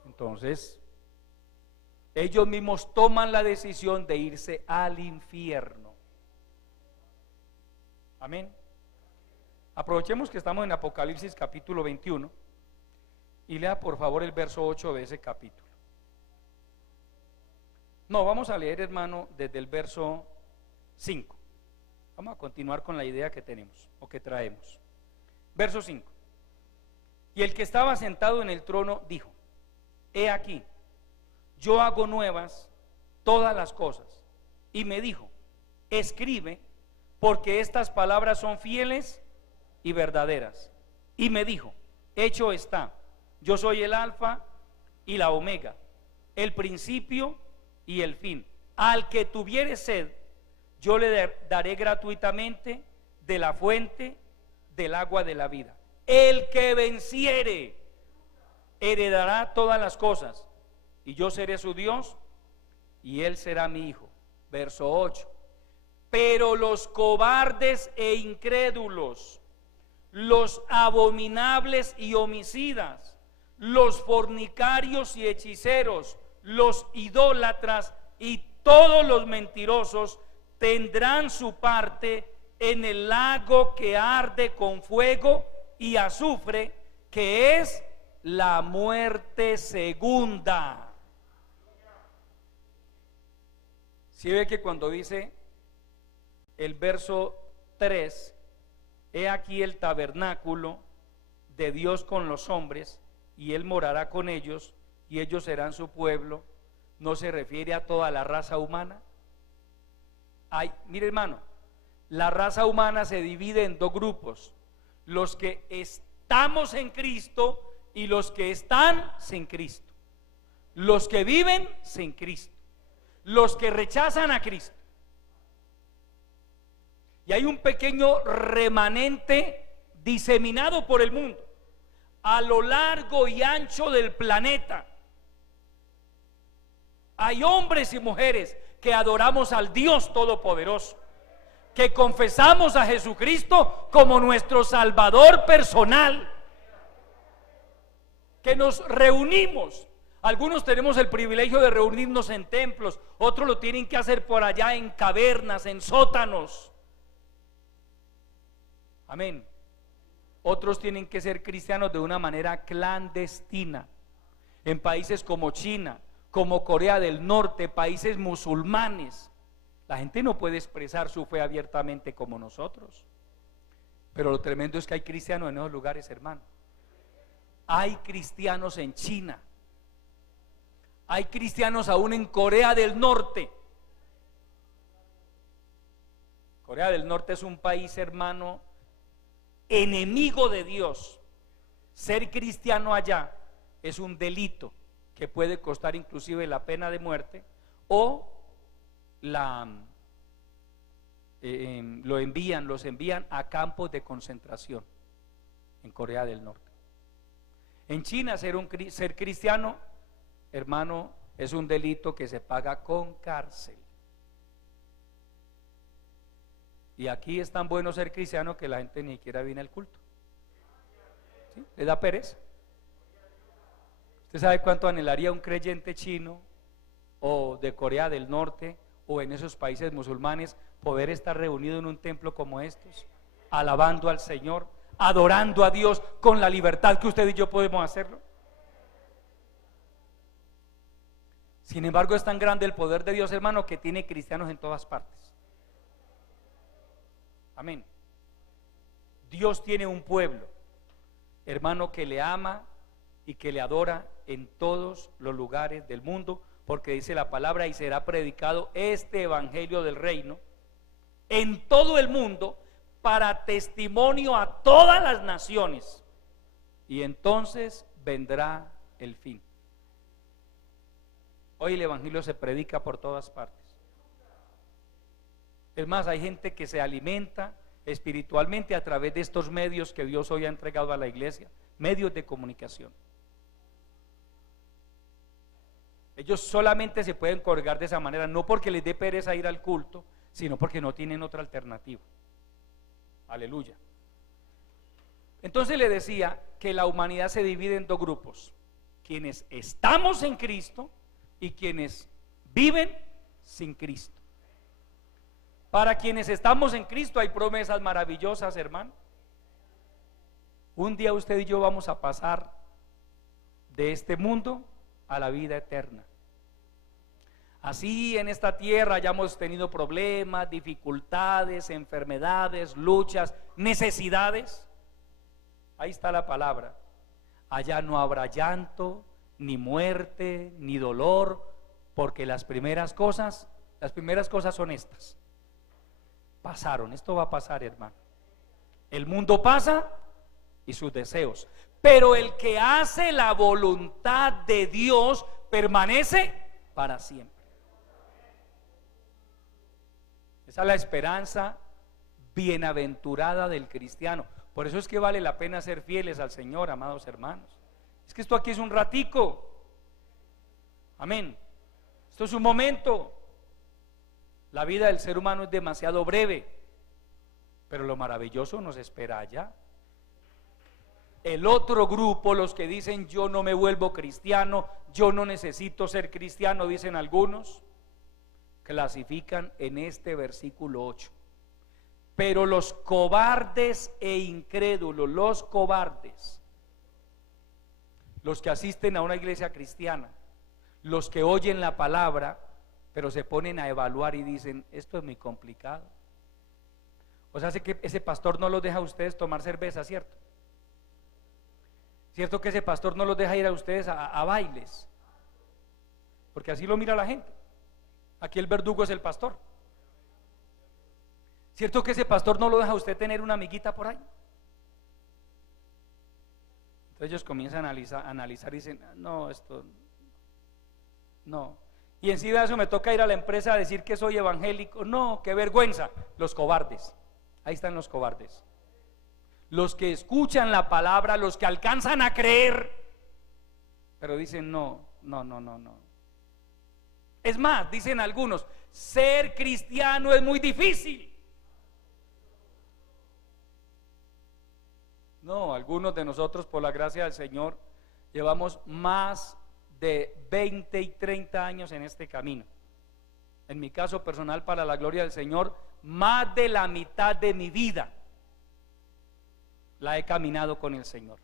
Entonces ellos mismos toman la decisión de irse al infierno. Amén. Aprovechemos que estamos en Apocalipsis capítulo 21 y lea por favor el verso 8 de ese capítulo. No, vamos a leer, hermano, desde el verso 5. Vamos a continuar con la idea que tenemos o que traemos. Verso 5. Y el que estaba sentado en el trono dijo: he aquí, yo hago nuevas todas las cosas. Y me dijo: escribe, porque estas palabras son fieles y verdaderas. Y me dijo: hecho está, yo soy el alfa y la omega, el principio y el fin. Al que tuviere sed, yo le daré gratuitamente de la fuente del agua de la vida. El que venciere heredará todas las cosas, y yo seré su Dios y él será mi hijo. Verso 8. Pero los cobardes e incrédulos, los abominables y homicidas, los fornicarios y hechiceros, los idólatras y todos los mentirosos tendrán su parte en el lago que arde con fuego y azufre, que es la muerte segunda. Si ve que cuando dice el verso 3, he aquí el tabernáculo de Dios con los hombres, y Él morará con ellos, y ellos serán su pueblo, ¿no se refiere a toda la raza humana? Mire, hermano, la raza humana se divide en dos grupos: los que estamos en Cristo y los que están sin Cristo, los que viven sin Cristo, los que rechazan a Cristo. Y hay un pequeño remanente diseminado por el mundo, a lo largo y ancho del planeta. Hay hombres y mujeres que adoramos al Dios Todopoderoso, que confesamos a Jesucristo como nuestro Salvador personal, que nos reunimos. Algunos tenemos el privilegio de reunirnos en templos, otros lo tienen que hacer por allá en cavernas, en sótanos. Amén. Otros tienen que ser cristianos de una manera clandestina, en países como China, como Corea del Norte, países musulmanes. La gente no puede expresar su fe abiertamente como nosotros. Pero lo tremendo es que hay cristianos en esos lugares, hermano. Hay cristianos en China. Hay cristianos aún en Corea del Norte. Corea del Norte es un país, hermano, enemigo de Dios. Ser cristiano allá es un delito que puede costar inclusive la pena de muerte o los envían a campos de concentración en Corea del Norte. En China ser cristiano, hermano, es un delito que se paga con cárcel. Y aquí es tan bueno ser cristiano que la gente ni siquiera viene al culto. ¿Sí? ¿Le da pereza? ¿Usted sabe cuánto anhelaría un creyente chino o de Corea del Norte o en esos países musulmanes poder estar reunido en un templo como estos, alabando al Señor, adorando a Dios con la libertad que usted y yo podemos hacerlo? Sin embargo, es tan grande el poder de Dios, hermano, que tiene cristianos en todas partes. Amén. Dios tiene un pueblo, hermano, que le ama y que le adora en todos los lugares del mundo, porque dice la palabra: y será predicado este evangelio del reino en todo el mundo para testimonio a todas las naciones, y entonces vendrá el fin. Hoy el evangelio se predica por todas partes. Es más, hay gente que se alimenta espiritualmente a través de estos medios que Dios hoy ha entregado a la iglesia, medios de comunicación. Ellos solamente se pueden colgar de esa manera, no porque les dé pereza ir al culto, sino porque no tienen otra alternativa. Aleluya. Entonces le decía que la humanidad se divide en dos grupos: quienes estamos en Cristo y quienes viven sin Cristo. Para quienes estamos en Cristo hay promesas maravillosas, hermano. Un día usted y yo vamos a pasar de este mundo a la vida eterna. Así en esta tierra hayamos tenido problemas, dificultades, enfermedades, luchas, necesidades. Ahí está la palabra. Allá no habrá llanto, ni muerte, ni dolor, porque las primeras cosas son estas. Pasaron. Esto va a pasar, hermano. El mundo pasa y sus deseos, pero el que hace la voluntad de Dios permanece para siempre. Esa es la esperanza bienaventurada del cristiano. Por eso es que vale la pena ser fieles al Señor, amados hermanos. Es que esto aquí es un ratico. Amén. Esto es un momento. La vida del ser humano es demasiado breve, pero lo maravilloso nos espera allá. El otro grupo, los que dicen: yo no me vuelvo cristiano, yo no necesito ser cristiano, dicen algunos, clasifican en este versículo 8. Pero los cobardes e incrédulos, los cobardes, los que asisten a una iglesia cristiana, los que oyen la palabra, pero se ponen a evaluar y dicen: esto es muy complicado. O sea, hace que ese pastor no los deja a ustedes tomar cerveza, ¿cierto? ¿Cierto que ese pastor no los deja ir a ustedes a bailes? Porque así lo mira la gente. Aquí el verdugo es el pastor. ¿Cierto que ese pastor no lo deja a usted tener una amiguita por ahí? Entonces ellos comienzan a analizar y dicen: no, esto no. Y encima de eso me toca ir a la empresa a decir que soy evangélico. No, qué vergüenza. Los cobardes. Ahí están los cobardes. Los que escuchan la palabra, los que alcanzan a creer, pero dicen: no. Es más, dicen algunos: ser cristiano es muy difícil. No, algunos de nosotros, por la gracia del Señor, llevamos más de 20 y 30 años en este camino. En mi caso personal, para la gloria del Señor, más de la mitad de mi vida la he caminado con el Señor,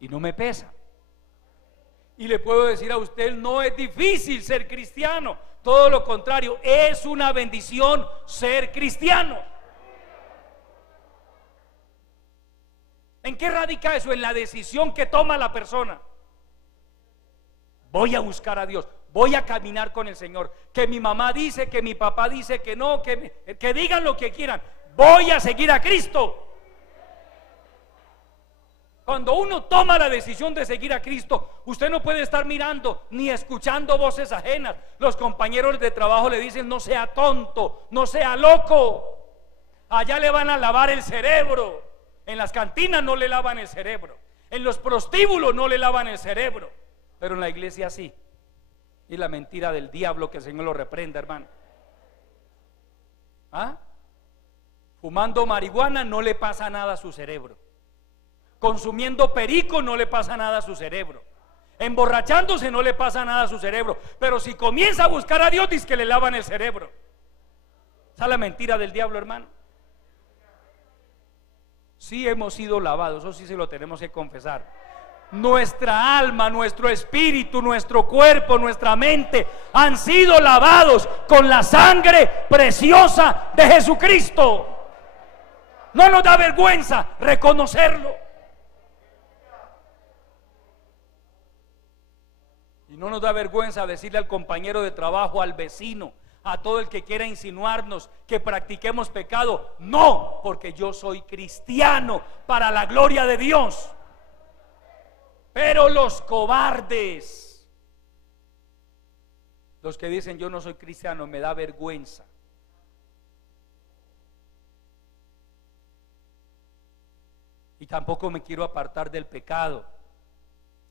y no me pesa. Y le puedo decir a usted, no es difícil ser cristiano, todo lo contrario, es una bendición ser cristiano. ¿En qué radica eso? En la decisión que toma la persona. Voy a buscar a Dios, voy a caminar con el Señor. Que mi mamá dice, que mi papá dice que no, que digan lo que quieran. Voy a seguir a Cristo. Cuando uno toma la decisión de seguir a Cristo, usted no puede estar mirando ni escuchando voces ajenas. Los compañeros de trabajo le dicen: no sea tonto, no sea loco. Allá le van a lavar el cerebro. En las cantinas no le lavan el cerebro. En los prostíbulos no le lavan el cerebro. Pero en la iglesia sí. Y la mentira del diablo, que el Señor lo reprenda, hermano. ¿Ah? Fumando marihuana no le pasa nada a su cerebro. Consumiendo perico no le pasa nada a su cerebro. Emborrachándose no le pasa nada a su cerebro. Pero si comienza a buscar a Dios, dice que le lavan el cerebro. Esa es la mentira del diablo, hermano. Sí hemos sido lavados, eso sí se lo tenemos que confesar. Nuestra alma, nuestro espíritu, nuestro cuerpo, nuestra mente han sido lavados con la sangre preciosa de Jesucristo. No nos da vergüenza reconocerlo. Y no nos da vergüenza decirle al compañero de trabajo, al vecino, a todo el que quiera insinuarnos que practiquemos pecado: no, porque yo soy cristiano para la gloria de Dios. Pero los cobardes, los que dicen yo no soy cristiano, me da vergüenza. Y tampoco me quiero apartar del pecado.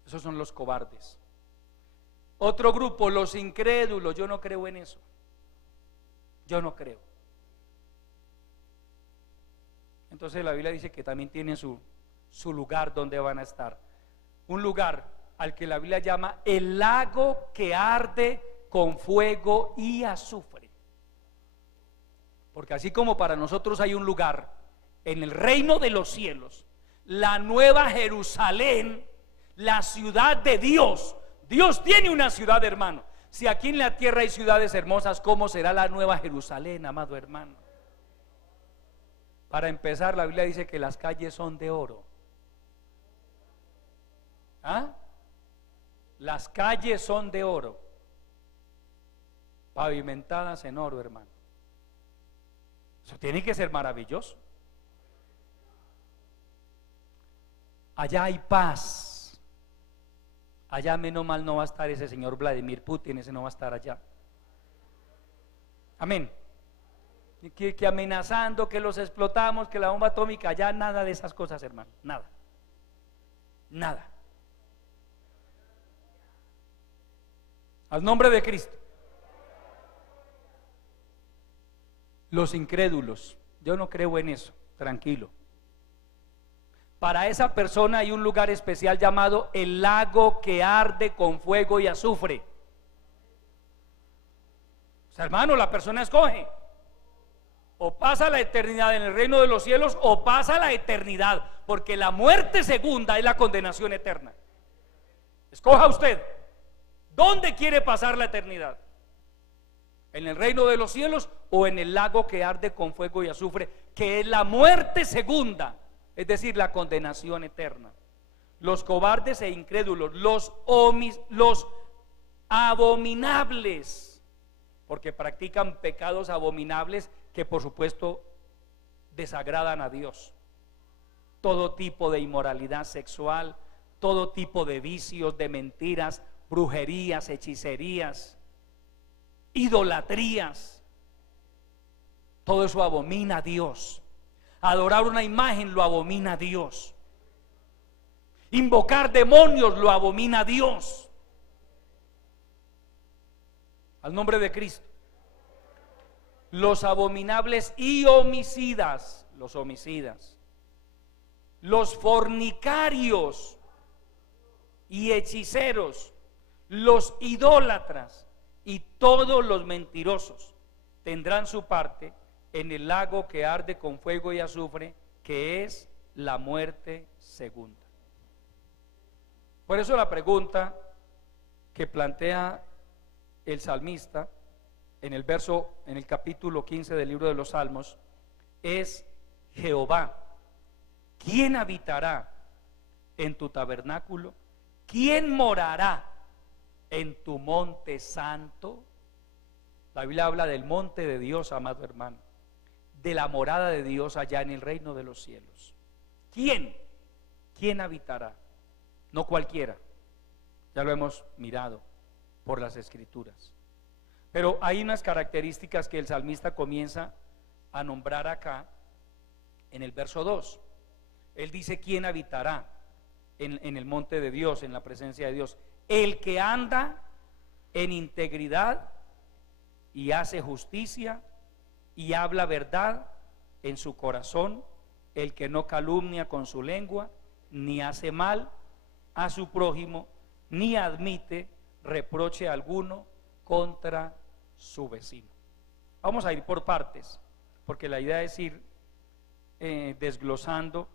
Esos son los cobardes. Otro grupo, los incrédulos. Yo no creo en eso. Yo no creo. Entonces la Biblia dice que también tienen su lugar donde van a estar. Un lugar al que la Biblia llama el lago que arde con fuego y azufre. Porque así como para nosotros hay un lugar en el reino de los cielos, la nueva Jerusalén, la ciudad de Dios. Dios tiene una ciudad, hermano. Si aquí en la tierra hay ciudades hermosas, ¿cómo será la nueva Jerusalén, amado hermano? Para empezar, la Biblia dice que las calles son de oro. ¿Ah? Las calles son de oro, pavimentadas en oro, hermano. Eso tiene que ser maravilloso. Allá hay paz. Allá menos mal no va a estar ese señor Vladimir Putin, ese no va a estar allá. Amén. Que amenazando, que los explotamos, que la bomba atómica, allá nada de esas cosas, hermano. Nada. Nada. Al nombre de Cristo. Los incrédulos, yo no creo en eso, tranquilo. Para esa persona hay un lugar especial llamado el lago que arde con fuego y azufre. O sea, hermano, la persona escoge: o pasa la eternidad en el reino de los cielos, o pasa la eternidad, porque la muerte segunda es la condenación eterna. Escoja usted, ¿dónde quiere pasar la eternidad? ¿En el reino de los cielos o en el lago que arde con fuego y azufre, que es la muerte segunda? Es decir, la condenación eterna. Los cobardes e incrédulos, los abominables, porque practican pecados abominables que por supuesto desagradan a Dios. Todo tipo de inmoralidad sexual, todo tipo de vicios, de mentiras, brujerías, hechicerías, idolatrías, todo eso abomina a Dios. Adorar una imagen lo abomina a Dios. Invocar demonios lo abomina a Dios. Al nombre de Cristo. Los abominables y homicidas, los fornicarios y hechiceros, los idólatras y todos los mentirosos tendrán su parte en el lago que arde con fuego y azufre, que es la muerte segunda. Por eso la pregunta que plantea el salmista en el capítulo 15 del libro de los Salmos es Jehová. ¿Quién habitará en tu tabernáculo? ¿Quién morará en tu monte santo? La Biblia habla del monte de Dios, amado hermano, de la morada de Dios allá en el reino de los cielos. ¿Quién? ¿Quién habitará? No cualquiera. Ya lo hemos mirado por las escrituras. Pero hay unas características que el salmista comienza a nombrar acá en el verso 2. Él dice: ¿quién habitará en el monte de Dios, en la presencia de Dios? El que anda en integridad y hace justicia y habla verdad en su corazón, el que no calumnia con su lengua, ni hace mal a su prójimo, ni admite reproche alguno contra su vecino. Vamos a ir por partes, porque la idea es ir desglosando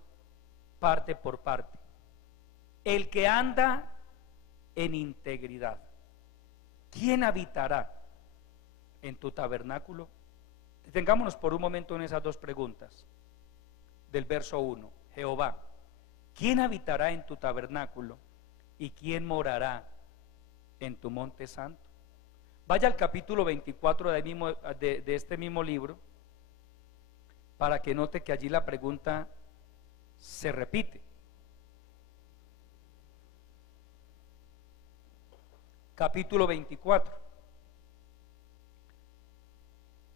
parte por parte. El que anda en integridad, ¿quién habitará en tu tabernáculo? Detengámonos por un momento en esas dos preguntas del verso 1. Jehová, ¿quién habitará en tu tabernáculo y quién morará en tu monte santo? Vaya al capítulo 24 de este mismo libro, para que note que allí la pregunta se repite. Capítulo 24,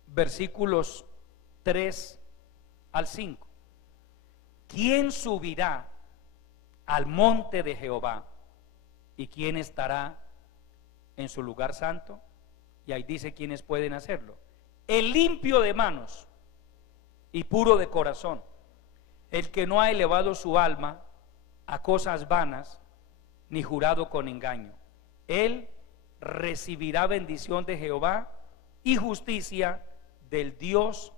versículos 3 al 5. ¿Quién subirá al monte de Jehová y quién estará en su lugar santo? Y ahí dice quiénes pueden hacerlo: el limpio de manos y puro de corazón, el que no ha elevado su alma a cosas vanas, ni jurado con engaño. Él recibirá bendición de Jehová y justicia del Dios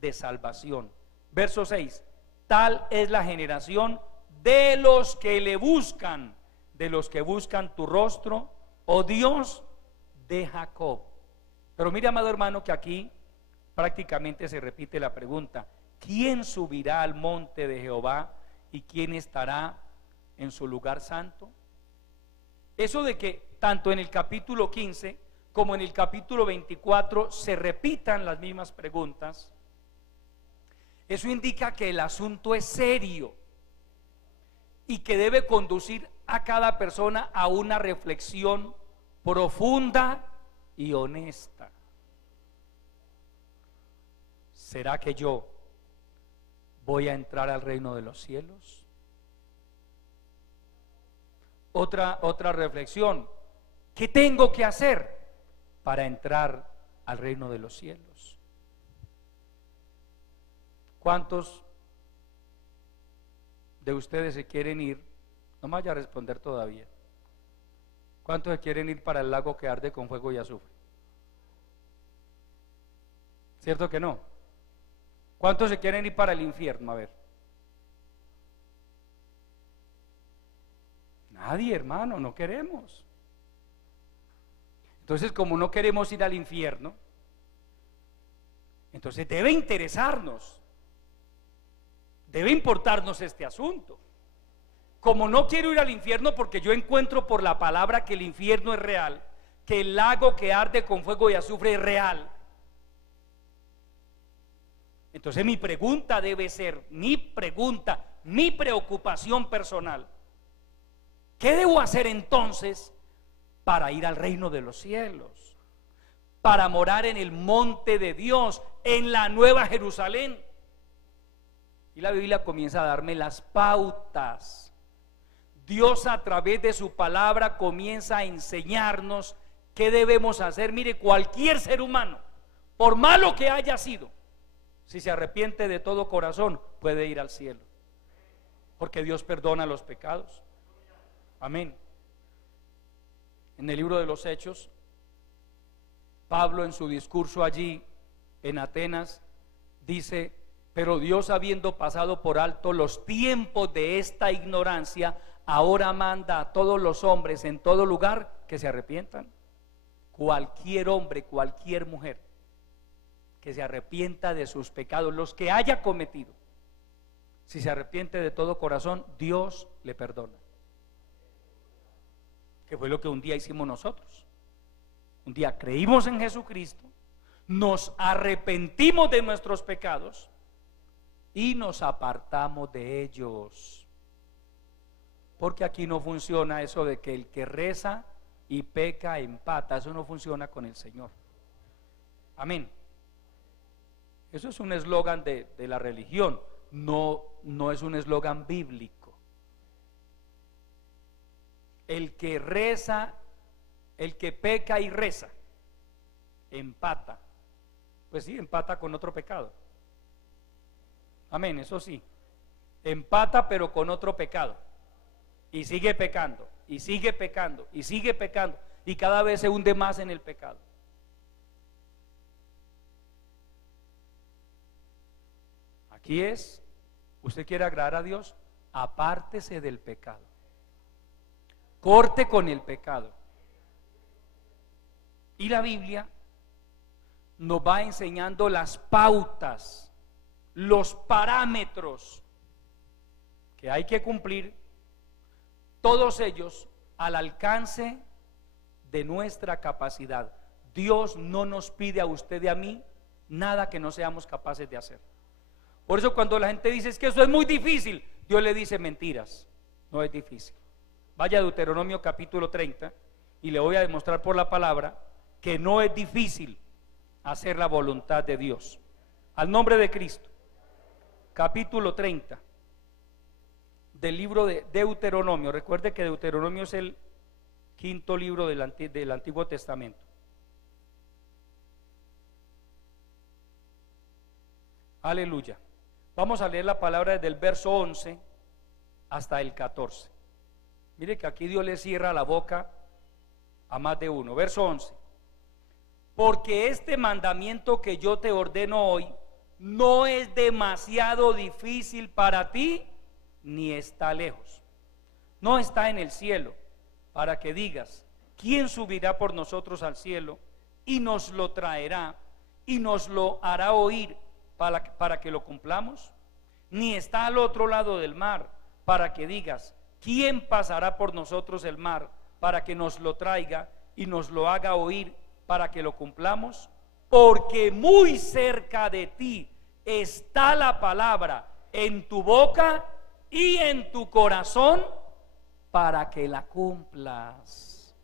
de salvación. Verso 6. Tal es la generación de los que le buscan, de los que buscan tu rostro, oh Dios de Jacob. Pero mira, amado hermano, que aquí prácticamente se repite la pregunta: ¿quién subirá al monte de Jehová y quién estará en su lugar santo? Eso de que tanto en el capítulo 15 como en el capítulo 24 se repitan las mismas preguntas, eso indica que el asunto es serio y que debe conducir a cada persona a una reflexión profunda y honesta. ¿Será que yo voy a entrar al reino de los cielos? Otra reflexión: ¿qué tengo que hacer para entrar al reino de los cielos? ¿Cuántos de ustedes se quieren ir? No me vaya a responder todavía. ¿Cuántos se quieren ir para el lago que arde con fuego y azufre? ¿Cierto que no? ¿Cuántos se quieren ir para el infierno? A ver. Nadie, hermano, no queremos. Entonces, como no queremos ir al infierno, entonces debe interesarnos, debe importarnos este asunto. Como no quiero ir al infierno porque yo encuentro por la palabra que el infierno es real, que el lago que arde con fuego y azufre es real, entonces mi pregunta debe ser, mi preocupación personal: ¿qué debo hacer entonces para ir al reino de los cielos? Para morar en el monte de Dios, en la nueva Jerusalén. Y la Biblia comienza a darme las pautas. Dios, a través de su palabra, comienza a enseñarnos qué debemos hacer. Mire, cualquier ser humano, por malo que haya sido, si se arrepiente de todo corazón, puede ir al cielo, porque Dios perdona los pecados. Amén. En el libro de los Hechos, Pablo, en su discurso allí en Atenas, dice: pero Dios, habiendo pasado por alto los tiempos de esta ignorancia, ahora manda a todos los hombres en todo lugar que se arrepientan. Cualquier hombre, cualquier mujer que se arrepienta de sus pecados, los que haya cometido, si se arrepiente de todo corazón, Dios le perdona. Que fue lo que un día hicimos nosotros. Un día creímos en Jesucristo, nos arrepentimos de nuestros pecados y nos apartamos de ellos. Porque aquí no funciona eso de que el que reza y peca empata. Eso no funciona con el Señor. Amén. Eso es un eslogan de la religión, no es un eslogan bíblico. El que reza, el que peca y reza, empata. Pues sí, empata con otro pecado. Amén, eso sí. Empata pero con otro pecado. Y sigue pecando, y sigue pecando, y sigue pecando, y cada vez se hunde más en el pecado. Aquí es, usted quiere agradar a Dios, apártese del pecado. Corte con el pecado. Y la Biblia nos va enseñando las pautas, los parámetros que hay que cumplir, todos ellos al alcance de nuestra capacidad. Dios no nos pide a usted y a mí nada que no seamos capaces de hacer. Por eso cuando la gente dice es que eso es muy difícil, Dios le dice mentiras, no es difícil. Vaya a Deuteronomio capítulo 30 y le voy a demostrar por la palabra que no es difícil hacer la voluntad de Dios. Al nombre de Cristo. Capítulo 30 del libro de Deuteronomio. Recuerde que Deuteronomio es el quinto libro del Antiguo Testamento. Aleluya. Vamos a leer la palabra desde el verso 11 hasta el 14. Mire que aquí Dios le cierra la boca a más de uno. Verso 11. Porque este mandamiento que yo te ordeno hoy no es demasiado difícil para ti, ni está lejos. No está en el cielo, para que digas, ¿quién subirá por nosotros al cielo y nos lo traerá y nos lo hará oír para que lo cumplamos? Ni está al otro lado del mar, para que digas, ¿quién pasará por nosotros el mar para que nos lo traiga y nos lo haga oír para que lo cumplamos? Porque muy cerca de ti está la palabra, en tu boca y en tu corazón, para que la cumplas.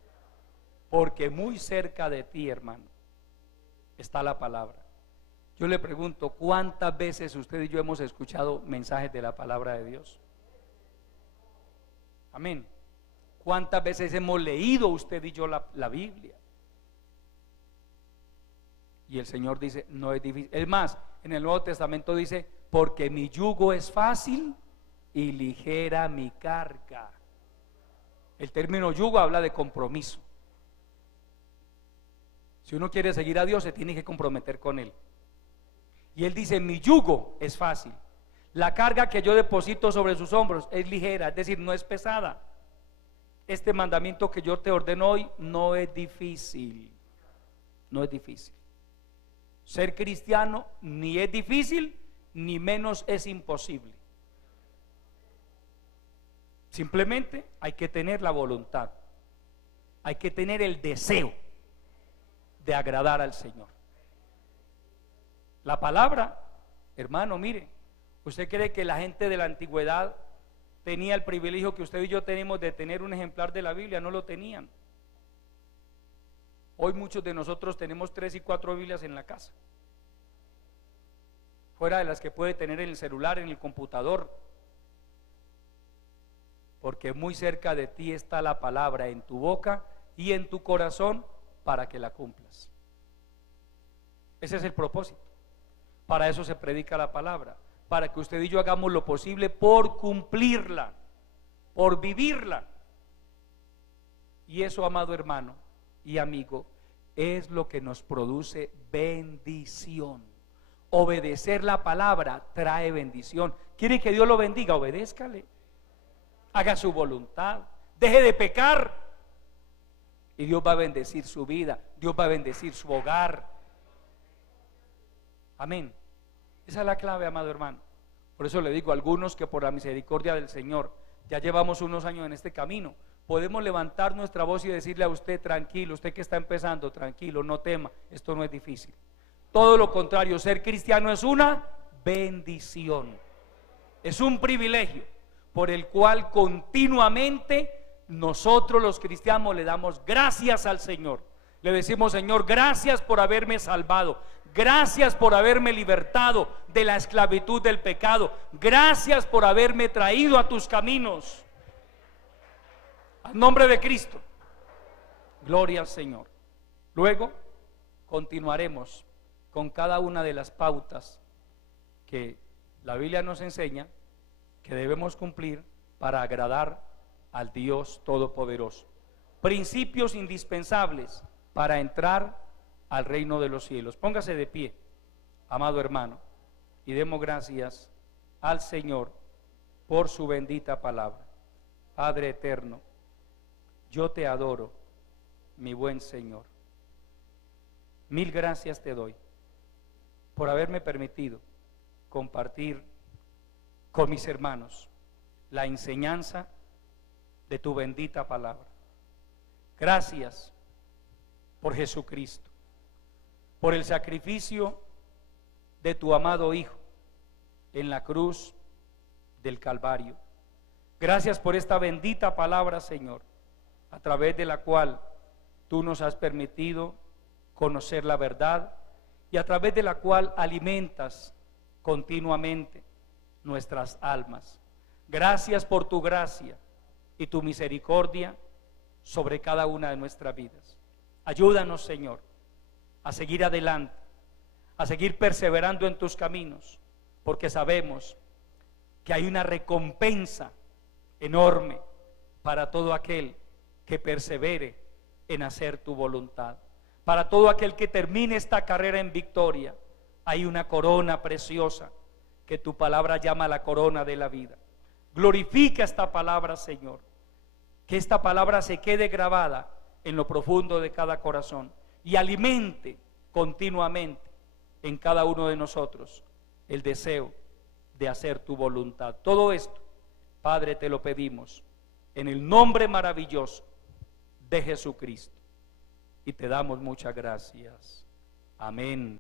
Porque muy cerca de ti, hermano, está la palabra. Yo le pregunto, ¿cuántas veces usted y yo hemos escuchado mensajes de la palabra de Dios? Amén. ¿Cuántas veces hemos leído usted y yo la Biblia? Y el Señor dice, no es difícil. Es más, en el Nuevo Testamento dice, porque mi yugo es fácil y ligera mi carga. El término yugo habla de compromiso. Si uno quiere seguir a Dios, se tiene que comprometer con Él. Y Él dice, mi yugo es fácil. La carga que yo deposito sobre sus hombros es ligera, es decir, no es pesada. Este mandamiento que yo te ordeno hoy no es difícil. No es difícil. Ser cristiano ni es difícil, ni menos es imposible. Simplemente hay que tener la voluntad. Hay que tener el deseo de agradar al Señor. La palabra, hermano, mire, ¿usted cree que la gente de la antigüedad tenía el privilegio que usted y yo tenemos de tener un ejemplar de la Biblia? No lo tenían. Hoy muchos de nosotros tenemos 3 y 4 Biblias en la casa, fuera de las que puede tener en el celular, en el computador. Porque muy cerca de ti está la palabra, en tu boca y en tu corazón, para que la cumplas. Ese es el propósito. Para eso se predica la palabra, para que usted y yo hagamos lo posible por cumplirla, por vivirla. Y eso, amado hermano y amigo, es lo que nos produce bendición. Obedecer la palabra trae bendición. ¿Quiere que Dios lo bendiga? Obedézcale. haga su voluntad, deje de pecar y Dios va a bendecir su vida, Dios va a bendecir su hogar. Amén. Esa es la clave, amado hermano. Por eso le digo a algunos que por la misericordia del Señor ya llevamos unos años en este camino, podemos levantar nuestra voz y decirle a usted: tranquilo, usted que está empezando, tranquilo, no tema, esto no es difícil. Todo lo contrario, ser cristiano es una bendición, es un privilegio por el cual continuamente nosotros los cristianos le damos gracias al Señor. Le decimos: Señor, gracias por haberme salvado, gracias por haberme libertado de la esclavitud del pecado, gracias por haberme traído a tus caminos. Al nombre de Cristo, gloria al Señor. Luego continuaremos con cada una de las pautas que la Biblia nos enseña que debemos cumplir para agradar al Dios Todopoderoso. Principios indispensables para entrar al reino de los cielos. Póngase de pie, amado hermano, y demos gracias al Señor por su bendita palabra. Padre eterno, yo te adoro, mi buen Señor. Mil gracias te doy por haberme permitido compartir con mis hermanos la enseñanza de tu bendita palabra. Gracias por Jesucristo, por el sacrificio de tu amado Hijo en la cruz del Calvario. Gracias por esta bendita palabra, Señor, a través de la cual tú nos has permitido conocer la verdad y a través de la cual alimentas continuamente nuestras almas. Gracias por tu gracia y tu misericordia sobre cada una de nuestras vidas. Ayúdanos, Señor, a seguir adelante, a seguir perseverando en tus caminos, porque sabemos que hay una recompensa enorme para todo aquel que persevere en hacer tu voluntad. Para todo aquel que termine esta carrera en victoria, hay una corona preciosa que tu palabra llama la corona de la vida. Glorifica esta palabra, Señor, que esta palabra se quede grabada en lo profundo de cada corazón y alimente continuamente en cada uno de nosotros el deseo de hacer tu voluntad. Todo esto, Padre, te lo pedimos en el nombre maravilloso de Jesucristo y te damos muchas gracias. Amén.